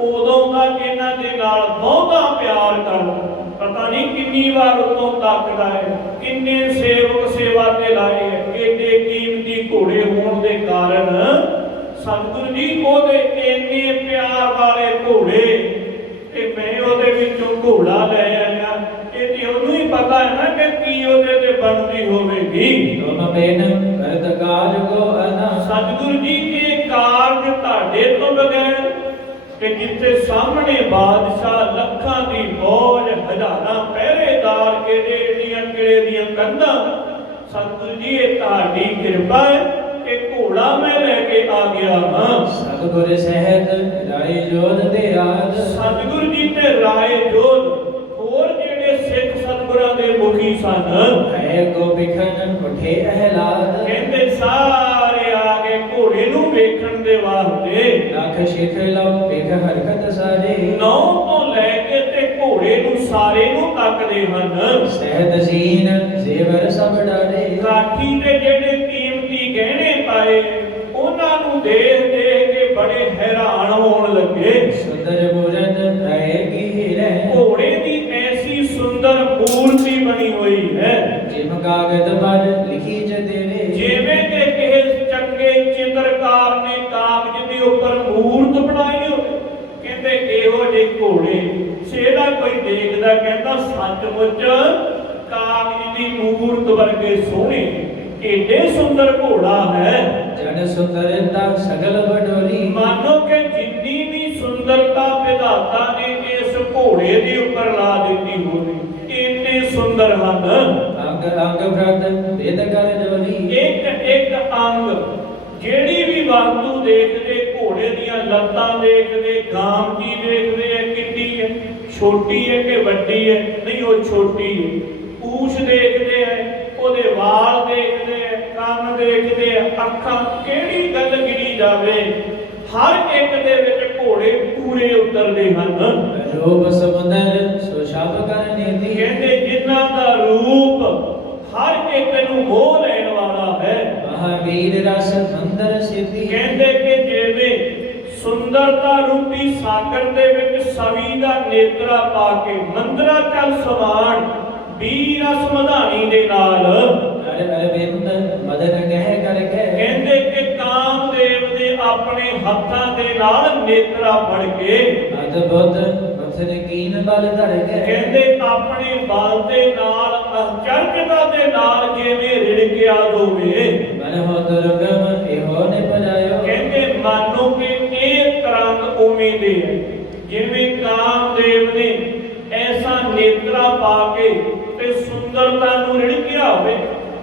ਉਦੋਂ ਦਾ ਇਹਨਾਂ ਦੇ ਨਾਲ ਬਹੁਤਾ ਪਿਆਰ ਕਰਦਾ। ਪਤਾ ਨਹੀਂ ਕਿੰਨੀ ਵਾਰ ਉਤੋਂ ਤੱਕਦਾ ਹੈ, ਕਿੰਨੇ ਸੇਵਕ ਸੇਵਾ ਤੇ ਲਾਏ ਹੈ। ਏਡੇ ਕੀਮਤੀ ਘੋੜੇ ਹੋਣ ਦੇ ਕਾਰਨ ਸਤਿਗੁਰੂ ਜੀ ਉਹਦੇ ਇੰਨੇ ਪਿਆਰ ਵਾਲੇ ਘੋੜੇ, ਤੇ ਮੈਂ ਉਹਦੇ ਵਿੱਚੋਂ ਘੋੜਾ ਲੈ ਆਇਆ। ਇਹ ਤੇ ਉਹਨੂੰ ਹੀ ਪਤਾ ਹੈ ਨਾ ਕਿ ਕੀ ਉਹਦੇ ਤੇ ਬਣਦੀ ਹੋਵੇਗੀ। ਤੁਮ ਬੇਨ ਕਰਤ ਕਾਜ ਕੋ ਅਨਾ। ਸਤਿਗੁਰੂ ਜੀ ਇਹ ਕਾਰਜ ਤੁਹਾਡੇ ਤੋਂ ਬਗੈਰ, ਕਿ ਜਿੱਥੇ ਸਾਹਮਣੇ ਬਾਦਸ਼ਾਹ ਲੱਖਾਂ ਦੀ ਫੌਜ, ਹਜ਼ਾਰਾਂ ਪਹਿਰੇਦਾਰ, ਕਿਹੜੇ ਏਡੀਆਂ ਕਿਲੇ ਦੀਆਂ ਕੰਧਾਂ, ਸਤਿਗੁਰੂ ਜੀ ਇਹ ਤੁਹਾਡੀ ਕਿਰਪਾ ਹੈ ਕਿ ਘੋੜਾ ਮੈਂ ਲੈ ਕੇ ਆ ਗਿਆ ਹਾਂ। ਸਤਿਗੁਰ ਸਹਿਤ ਰਾਏ ਜੋਧ ਦੇ ਆਦ। ਸਤਿਗੁਰੂ ਜੀ ਤੇ ਰਾਏ ਜੋਧ ਹੋਰ ਜਿਹੜੇ ਸਿੱਖ ਸਤਿਗੁਰਾਂ ਦੇ ਮੁਖੀ ਸਨ, ਹੈ ਕੋ ਬਿਖਨ ਉਠੇ ਅਹਲਾਦ। ਕਹਿੰਦੇ ਸਾਰੇ ਆ ਗਏ ਘੋੜੇ ਨੂੰ ਵੇਖਣ ਦੇ ਵਾਸਤੇ। ਲੱਖ ਸਿੱਖ ਲਓ ਬਿਖ ਹਰਕਤ ਸਾਰੇ। ਨੌ ਤੋਂ ਲੈ ਕੇ ਤੇ ਘੋੜੇ ਨੂੰ ਸਾਰੇ ਨੂੰ ਤੱਕਦੇ ਹਨ। ਸਹਿਤ ਸੀਨ ਜ਼ੇਵਰ ਸਭ ਡਾਰੇ। ਕਾਠੀ ਦੇ ਜਿਹੜੇ ਕੀਮਤੀ ਗਹਿਣੇ ਪਾਏ, ਉਹਨਾਂ ਨੂੰ ਦੇਖ ਦੇਖ ਕੇ ਬੜੇ ਹੈਰਾਨ ਹੋਣ ਲੱਗੇ। ਸੁੰਦਰ ਮੂਰਨ ਹੈ ਕੀ ਹੀਰੇ। ਘੋੜੇ ਦੀ ਐਸੀ ਸੁੰਦਰ ਮੂਰਤੀ ਬਣੀ ਹੋਈ ਹੈ, ਜਿਮ ਕਾਗਦ ਪਰ ਲਿਖੀ ਜਦੇਰੇ। ਜਿਵੇਂ ਕਿ ਕਿਸੇ ਚੰਗੇ ਚਿੱਤਰਕਾਰ ਨੇ ਕਾਗਜ਼ ਦੇ ਉੱਪਰ ਮੂਰਤ ਬਣਾਈ ਹੋਵੇ। ਕਹਿੰਦੇ ਇਹੋ ਜਿਹੇ ਘੋੜੇ ਜਿਹੜਾ ਕੋਈ ਦੇਖਦਾ ਕਹਿੰਦਾ ਸੱਚਮੁੱਚ ਕਾਗਜ਼ ਦੀ ਮੂਰਤ ਵਰਗੇ ਸੋਹਣੇ, ਏਡੇ ਸੁੰਦਰ ਘੋੜਾ ਹੈ। ਜਨ ਸੁੰਦਰਤਾ ਸਗਲ ਬਡੋਲੀ। ਮਾਨੋ ਕਿ ਜਿੰਨੀ ਵੀ ਸੁੰਦਰਤਾ ਵਿਧਾਤਾ ਨੇ ਇਸ ਘੋੜੇ ਦੇ ਉੱਪਰ ਲਾ ਦਿੱਤੀ ਹੋਵੇ, ਇੰਨੇ ਸੁੰਦਰ ਹਨ। ਅੰਗ ਅੰਗ ਭ੍ਰਤ ਭੇਦ ਕਰ ਜੋਲੀ। ਇੱਕ ਇੱਕ ਅੰਗ, ਜਿਹੜੀ ਵੀ ਵਸਤੂ ਦੇਖਦੇ, ਘੋੜੇ ਦੀਆਂ ਲੱਤਾਂ ਦੇਖਦੇ, ਗਾਮ ਜੀ ਦੇਖਦੇ ਹੈ ਕਿੱਡੀ ਹੈ, ਛੋਟੀ ਹੈ ਕਿ ਵੱਡੀ ਹੈ, ਨਹੀਂ ਉਹ ਛੋਟੀ ਹੈ। ਪੂਛ ਦੇਖਦੇ ਹੈ, ਉਹਦੇ ਵਾਲ ਦੇਖਦੇ ਹੈ, ਕੰਨ ਦੇਖਦੇ ਹੈ, ਅੱਖਾਂ, ਕਿਹੜੀ ਗੱਲ ਗਿਣੀ ਜਾਵੇ, ਹਰ ਇੱਕ ਦੇ ਵਿੱਚ ਘੋੜੇ ਪੂਰੇ ਉਤਰਦੇ ਹਨ। ਰੂਪ ਸਮੁੰਦਰ ਸੋ ਸ਼ਬ ਕਰ ਨੀਤੀ। ਕਹਿੰਦੇ ਜਿਨ੍ਹਾਂ ਦਾ ਰੂਪ ਹਰ ਇੱਕ ਨੂੰ ਮੋਹ ਲੈਣ ਵਾਲਾ ਹੈ। ਮਹਾਵੀਰ ਰਸ ਮੰਦਰ ਸਿੱਧੀ। ਕਹਿੰਦੇ ਕਿ ਜਿਵੇਂ ਸੁੰਦਰਤਾ ਰੂਪੀ ਸਾਗਰ ਦੇ ਵਿੱਚ ਸਵੀ ਦਾ ਨੇਤਰਾ ਪਾ ਕੇ ਮੰਦਰਾ ਚੱਲ ਸਮਾਨ ਵੀਰ ਰਸ ਮਧਾਣੀ ਦੇ ਨਾਲ। ਅਰਵਿੰਦ ਮਦਨ ਕਹਿ ਕਰ ਕੇ। ਕਹਿੰਦੇ ਕਿ ਕਾਮਦੇਵ ਦੇ ਆਪਣੇ ਹੱਥਾਂ ਦੇ ਨਾਲ ਨੇਤਰਾ ਫੜ ਕੇ, ਅਦਭੁਤ ਮਥਨ ਕੀਨ ਬਲ ਧਰ ਕੇ। ਕਹਿੰਦੇ ਆਪਣੇ ਬਲ ਦੇ ਨਾਲ, ਅਚਰਜਤਾ ਦੇ ਨਾਲ ਜਿਵੇਂ ਰਿੜਕਿਆ ਹੋਵੇ। ਮਨ ਹੋ ਦੁਰਗਮ ਇਹੋ ਨੇ ਭਜਾਇਓ। ਕਹਿੰਦੇ ਮਾਨੋ ਕਿ ਇਹ ਤਰੰਗ ਉਵੇਂ ਦੇ ਹੈ ਜਿਵੇਂ ਕਾਮਦੇਵ ਨੇ ਐਸਾ ਨੇਤਰਾ ਪਾ ਕੇ ਤੇ ਸੁੰਦਰਤਾ ਨੂੰ ਰਿੜਕਿਆ ਹੋਵੇ।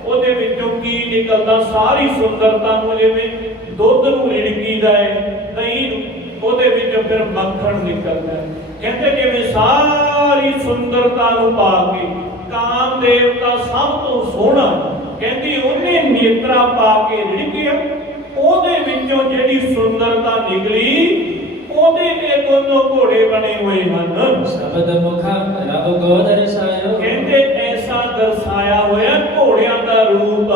ਉਹਦੇ ਵਿੱਚੋਂ ਕੀ ਨਿਕਲਦਾ, ਸਾਰੀ ਸੁੰਦਰਤਾ ਨੂੰ ਜਿਵੇਂ ਦੁੱਧ ਨੂੰ ਰਿੜਕੀਦਾ ਹੈ, ਦਹੀਂ ਨੂੰ, ਉਹਦੇ ਵਿੱਚੋਂ ਫਿਰ ਮੱਖਣ ਨਿਕਲਦਾ ਹੈ। ਕਹਿੰਦੇ ਜਿਵੇਂ ਸਾਰੀ ਸੁੰਦਰਤਾ ਨੂੰ ਪਾ ਕੇ ਕਾਮਦੇਵ ਦਾ ਸਭ ਤੋਂ ਸੋਹਣਾ, ਕਹਿੰਦੀ ਉਹਨੇ ਨੇਤਰਾ ਪਾ ਕੇ ਰਿੜਕਿਆ, ਉਹਦੇ ਵਿੱਚੋਂ ਜਿਹੜੀ ਸੁੰਦਰਤਾ ਨਿਕਲੀ ਉਹਦੇ ਇਹ ਦੋਨੋਂ ਘੋੜੇ ਬਣੇ ਹੋਏ ਹਨ। ਸ਼ਬਦ ਮੁਖਾ ਰਬ ਕੋ ਦਰਸਾਇਓ। ਕਹਿੰਦੇ ਐਸਾ ਦਰਸਾਇਆ ਹੋਇਆ ਘੋੜਿਆਂ ਦਾ ਰੂਪ,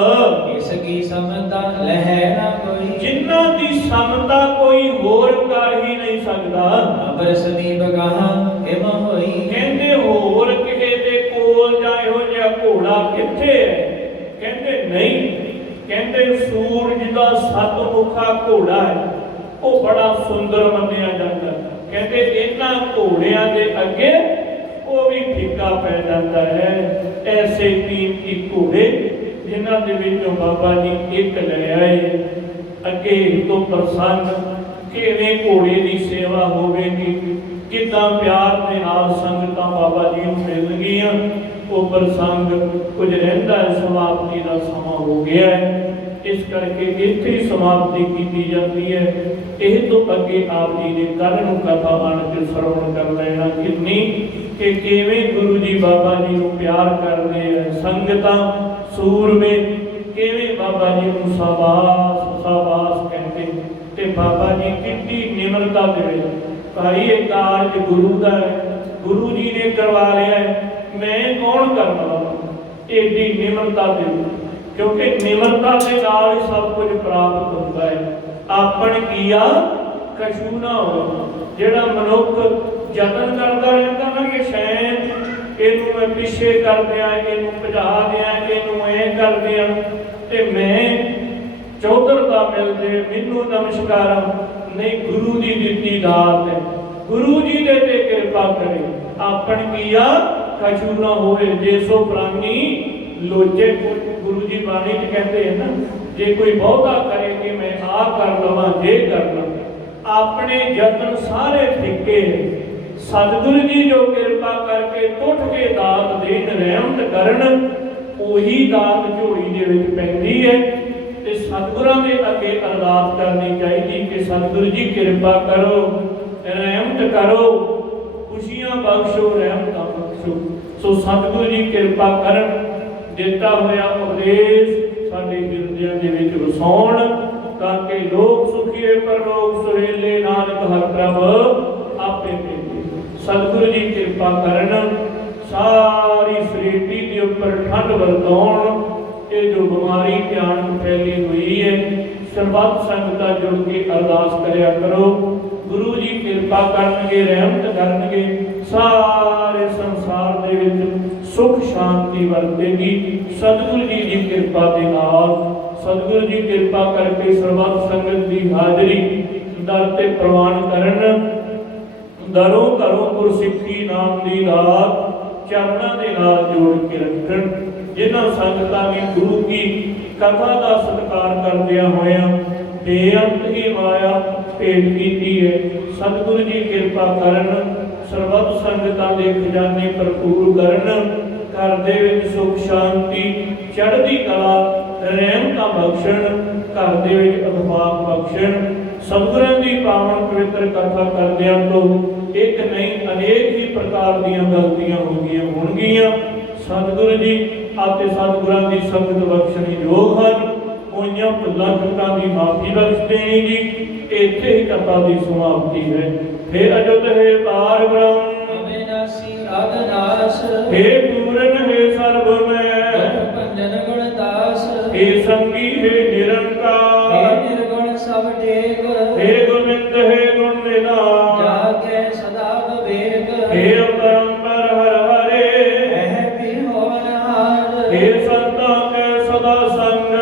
ਇਸ ਕੀ ਸਮਤਾ ਲਹਿ ਨਾ ਕੋਈ। ਜਿਨ੍ਹਾਂ ਦੀ ਸਮਤਾ ਕੋਈ ਹੋਰ ਕਰ ਹੀ ਨਹੀਂ ਸਕਦਾ। ਅਬਰ ਸਮੀਪ ਕਹਾ ਹਿਮ ਹੋਈ। ਕਹਿੰਦੇ ਹੋਰ ਕਿਸੇ ਦੇ ਕੋਲ ਜਾਂ ਇਹੋ ਜਿਹਾ ਘੋੜਾ ਕਿੱਥੇ ਹੈ? ਕਹਿੰਦੇ ਨਹੀਂ, ਕਹਿੰਦੇ ਸੂਰਜ ਦਾ ਸੱਤ ਮੁਖਾ ਘੋੜਾ ਹੈ, ਉਹ ਬੜਾ ਸੁੰਦਰ ਮੰਨਿਆ ਜਾਂਦਾ। ਕਹਿੰਦੇ ਇਹਨਾਂ ਘੋੜਿਆਂ ਦੇ ਅੱਗੇ ਉਹ ਵੀ ਫਿੱਕਾ ਪੈ ਜਾਂਦਾ ਹੈ। ਐਸੇ ਕੀਮਤੀ ਘੋੜੇ ਜਿਨ੍ਹਾਂ ਦੇ ਵਿੱਚੋਂ ਬਾਬਾ ਜੀ ਇੱਕ ਲੈ ਆਏ। ਅੱਗੇ ਤੋਂ ਪ੍ਰਸੰਨ ਕਿਵੇਂ ਘੋੜੇ ਦੀ ਸੇਵਾ ਹੋਵੇਗੀ, ਕਿੱਦਾਂ ਪਿਆਰ ਦੇ ਨਾਲ ਸੰਗਤਾਂ ਬਾਬਾ ਜੀ ਨੂੰ ਮਿਲਣਗੀਆਂ, ਉਹ ਪ੍ਰਸੰਗ ਕੁਝ ਰਹਿੰਦਾ ਹੈ। ਸਮਾਪਤੀ ਦਾ ਸਮਾਂ ਹੋ ਗਿਆ ਹੈ, ਇਸ ਕਰਕੇ ਇੱਥੇ ਹੀ ਸਮਾਪਤੀ ਕੀਤੀ ਜਾਂਦੀ ਹੈ। ਇਹ ਤੋਂ ਅੱਗੇ ਆਪ ਜੀ ਨੇ ਕੱਲ੍ਹ ਨੂੰ ਕਥਾ ਆਣ ਕੇ ਸਰਵਣ ਕਰ ਲੈਣਾ ਕਿੰਨੀ ਕਿ ਕਿਵੇਂ ਗੁਰੂ ਜੀ ਬਾਬਾ ਜੀ ਨੂੰ ਪਿਆਰ ਕਰਦੇ ਹੈ। ਸੰਗਤਾਂ ਸੂਰਮੇ ਕਿਵੇਂ ਬਾਬਾ ਜੀ ਨੂੰ ਸਾਬਾਸ ਸਾਬਾਸ ਕਹਿੰਦੇ, ਤੇ ਬਾਬਾ ਜੀ ਕਿੰਨੀ ਨਿਮਰਤਾ ਦੇ ਵਿੱਚ, ਭਾਈ ਇਹ ਕਾਰਜ ਗੁਰੂ ਦਾ ਹੈ, ਗੁਰੂ ਜੀ ਨੇ ਕਰਵਾ ਲਿਆ ਹੈ, ਮੈਂ ਕੌਣ ਕਰਵਾ? ਏਡੀ ਨਿਮਰਤਾ ਦੇ ਵਿੱਚ, ਕਿਉਂਕਿ ਨਿਮਰਤਾ ਦੇ ਨਾਲ ਹੀ ਸਭ ਕੁਝ ਪ੍ਰਾਪਤ ਹੁੰਦਾ ਹੈ। ਆਪਣ ਕੀਆ ਕਛੂ ਨਾ ਹੋ। ਜਿਹੜਾ ਮਨੁੱਖ ਯਤਨ ਕਰਦਾ ਰਹਿੰਦਾ ਨਾ ਕਿ ਸ਼ਾਇਦ ਇਹਨੂੰ ਮੈਂ ਪਿੱਛੇ ਕਰ ਦਿਆਂ, ਇਹਨੂੰ ਭਜਾ ਦਿਆਂ, ਇਹਨੂੰ ਐ ਕਰ ਦਿਆਂ ਤੇ ਮੈਂ ਚੌਧਰ ਦਾ ਮਿਲ ਜੇ, ਮੈਨੂੰ ਨਮਸਕਾਰ, ਨਹੀਂ, ਗੁਰੂ ਦੀ ਦਿੱਤੀ ਦਾਤ ਹੈ, ਗੁਰੂ ਜੀ ਦੇ ਤੇ ਕਿਰਪਾ ਕਰੇ। ਆਪਣ ਕੀਆ ਕਛੂ ਨਾ ਹੋਵੇ, ਜੇ ਸੋ ਪ੍ਰਾਨੀ ਲੋਚੇ। ਗੁਰੂ ਜੀ ਬਾਣੀ ਚ ਕਹਿੰਦੇ ਹਨ ਨਾ, ਜੇ ਕੋਈ ਬਹੁਤਾ ਕਰੇ ਕਿ ਮੈਂ ਆਹ ਕਰ ਲਵਾਂ, ਜੇ ਕਰ ਲਵਾਂ, ਆਪਣੇ ਯਤਨ ਸਾਰੇ ਫਿੱਕੇ। ਸਤਿਗੁਰੂ ਜੀ ਜੋ ਕਿਰਪਾ ਕਰਕੇ ਟੁੱਟ ਕੇ ਦਾਤ ਦੇਣ, ਰਹਿਮਤ ਕਰਨ, ਉਹੀ ਦਾਤ ਝੋਲੀ ਦੇ ਵਿੱਚ ਪੈਂਦੀ ਹੈ। ਤੇ ਸਤਿਗੁਰਾਂ ਦੇ ਅੱਗੇ ਅਰਦਾਸ ਕਰਨੀ ਚਾਹੀਦੀ ਕਿ ਸਤਿਗੁਰੂ ਜੀ ਕਿਰਪਾ ਕਰੋ, ਰਹਿਮਤ ਕਰੋ, ਖੁਸ਼ੀਆਂ ਬਖਸ਼ੋ, ਰਹਿਮਤਾਂ ਬਖਸ਼ੋ। ਸੋ ਸਤਿਗੁਰੂ ਜੀ ਕਿਰਪਾ ਕਰਨ, ਦਿੱਤਾ ਹੋਇਆ ਉਪਦੇਸ਼ ਸਾਡੇ ਹਿਰਦਿਆਂ ਦੇ ਵਿੱਚ ਵਸਾਉਣ, ਤਾਂ ਕਿ ਲੋਕ ਸੁਖੀਏ ਪਰਲੋਕ ਸੁਹੇਲੇ, ਨਾਨਕ ਹਰਿ ਪ੍ਰਭ ਆਪੇ ਮਿਲੇ। ਸਤਿਗੁਰੂ ਜੀ ਕਿਰਪਾ ਕਰਨ, ਸਾਰੀ ਸ੍ਰਿਸ਼ਟੀ ਦੇ ਉੱਪਰ ਠੰਡ ਵਰਤਾਉਣ। ਇਹ ਜੋ ਬਿਮਾਰੀ ਭਿਆਨਕ ਫੈਲੀ ਹੋਈ ਹੈ, ਸਰਬੱਤ ਸੰਗਤਾਂ ਜੁੜ ਕੇ ਅਰਦਾਸ ਕਰਿਆ ਕਰੋ। ਗੁਰੂ ਜੀ ਕਿਰਪਾ ਕਰਨਗੇ, ਰਹਿਮਤ ਕਰਨਗੇ, ਸਾਰੇ ਸੰਸਾਰ ਦੇ ਵਿੱਚ ਸੁਖ ਸ਼ਾਂਤੀ ਵਰਤੇਗੀ ਸਤਿਗੁਰੂ ਜੀ ਦੀ ਕਿਰਪਾ ਦੇ ਨਾਲ। ਸਤਿਗੁਰੂ ਜੀ ਕਿਰਪਾ ਕਰਕੇ ਸਰਬੱਤ ਸੰਗਤ ਦੀ ਹਾਜ਼ਰੀ ਦਰ ਤੇ ਪ੍ਰਵਾਨ ਕਰਨ। ਦਰੋਂ ਘਰੋਂ ਗੁਰਸਿੱਖੀ ਨਾਮ ਦੀ ਰਾਤ ਚਰਨਾਂ ਦੇ ਨਾਲ ਜੋੜ ਕੇ ਰੱਖਣ। ਜਿਨ੍ਹਾਂ ਸੰਗਤਾਂ ਵੀ ਗੁਰੂ ਕੀ ਕਥਾ ਦਾ ਸਤਿਕਾਰ ਕਰਦਿਆਂ ਹੋਇਆਂ ਬੇਅੰਤ ਹੀ ਮਾਇਆ ਭੇਟ ਕੀਤੀ ਹੈ, ਸਤਿਗੁਰੂ ਜੀ ਕਿਰਪਾ ਕਰਨ, ਸਰਬੱਤ ਸੰਗਤਾਂ ਦੇ ਖਜ਼ਾਨੇ ਭਰਪੂਰ ਕਰਨ, ਘਰ ਦੇ ਵਿੱਚ ਸੁਖ ਸ਼ਾਂਤੀ ਚੜ੍ਹਦੀ ਕਲਾ ਰਹਿਮਤਾਂ ਬਖਸ਼ਣ, ਘਰ ਦੇ ਵਿੱਚ ਅਦਬਾਕ ਬਖਸ਼ਣ। ਸਤਿਗੁਰਾਂ ਦੀ ਪਾਵਨ ਪਵਿੱਤਰ ਕਥਾ ਕਰਦਿਆਂ ਤੋਂ ਇੱਕ ਨਹੀਂ ਅਨੇਕ ਹੀ ਪ੍ਰਕਾਰ ਦੀਆਂ ਗਲਤੀਆਂ ਹੋ ਗਈਆਂ ਹੋਣਗੀਆਂ। ਸਤਿਗੁਰੂ ਜੀ ਅਤੇ ਸਤਿਗੁਰਾਂ ਦੀ ਸੰਗਤ ਬਖਸ਼ਣੀ ਯੋਗ ਹਨ। ਹੋਈਆਂ ਭੁੱਲਾਂ ਚੁੱਕਾਂ ਦੀ ਮਾਫੀ ਬਖਸ਼ ਦੇਣੀ ਜੀ। ਇੱਥੇ ਹੀ ਕਥਾ ਦੀ ਸਮਾਪਤੀ ਹੈ। हे अजत हे पार ब्रह्म, अविनाशी अविनाश, हे पूरन हे सर्व में, भंजन गुण दास, हे संगी हे हे निरंकार, निर्गुण सब टेक, हे गोविंद हे गुण निधान, जागे सदा विवेक, हे अपरंपर हर हरे, है भी होनहार, हे संतां के सदा संग,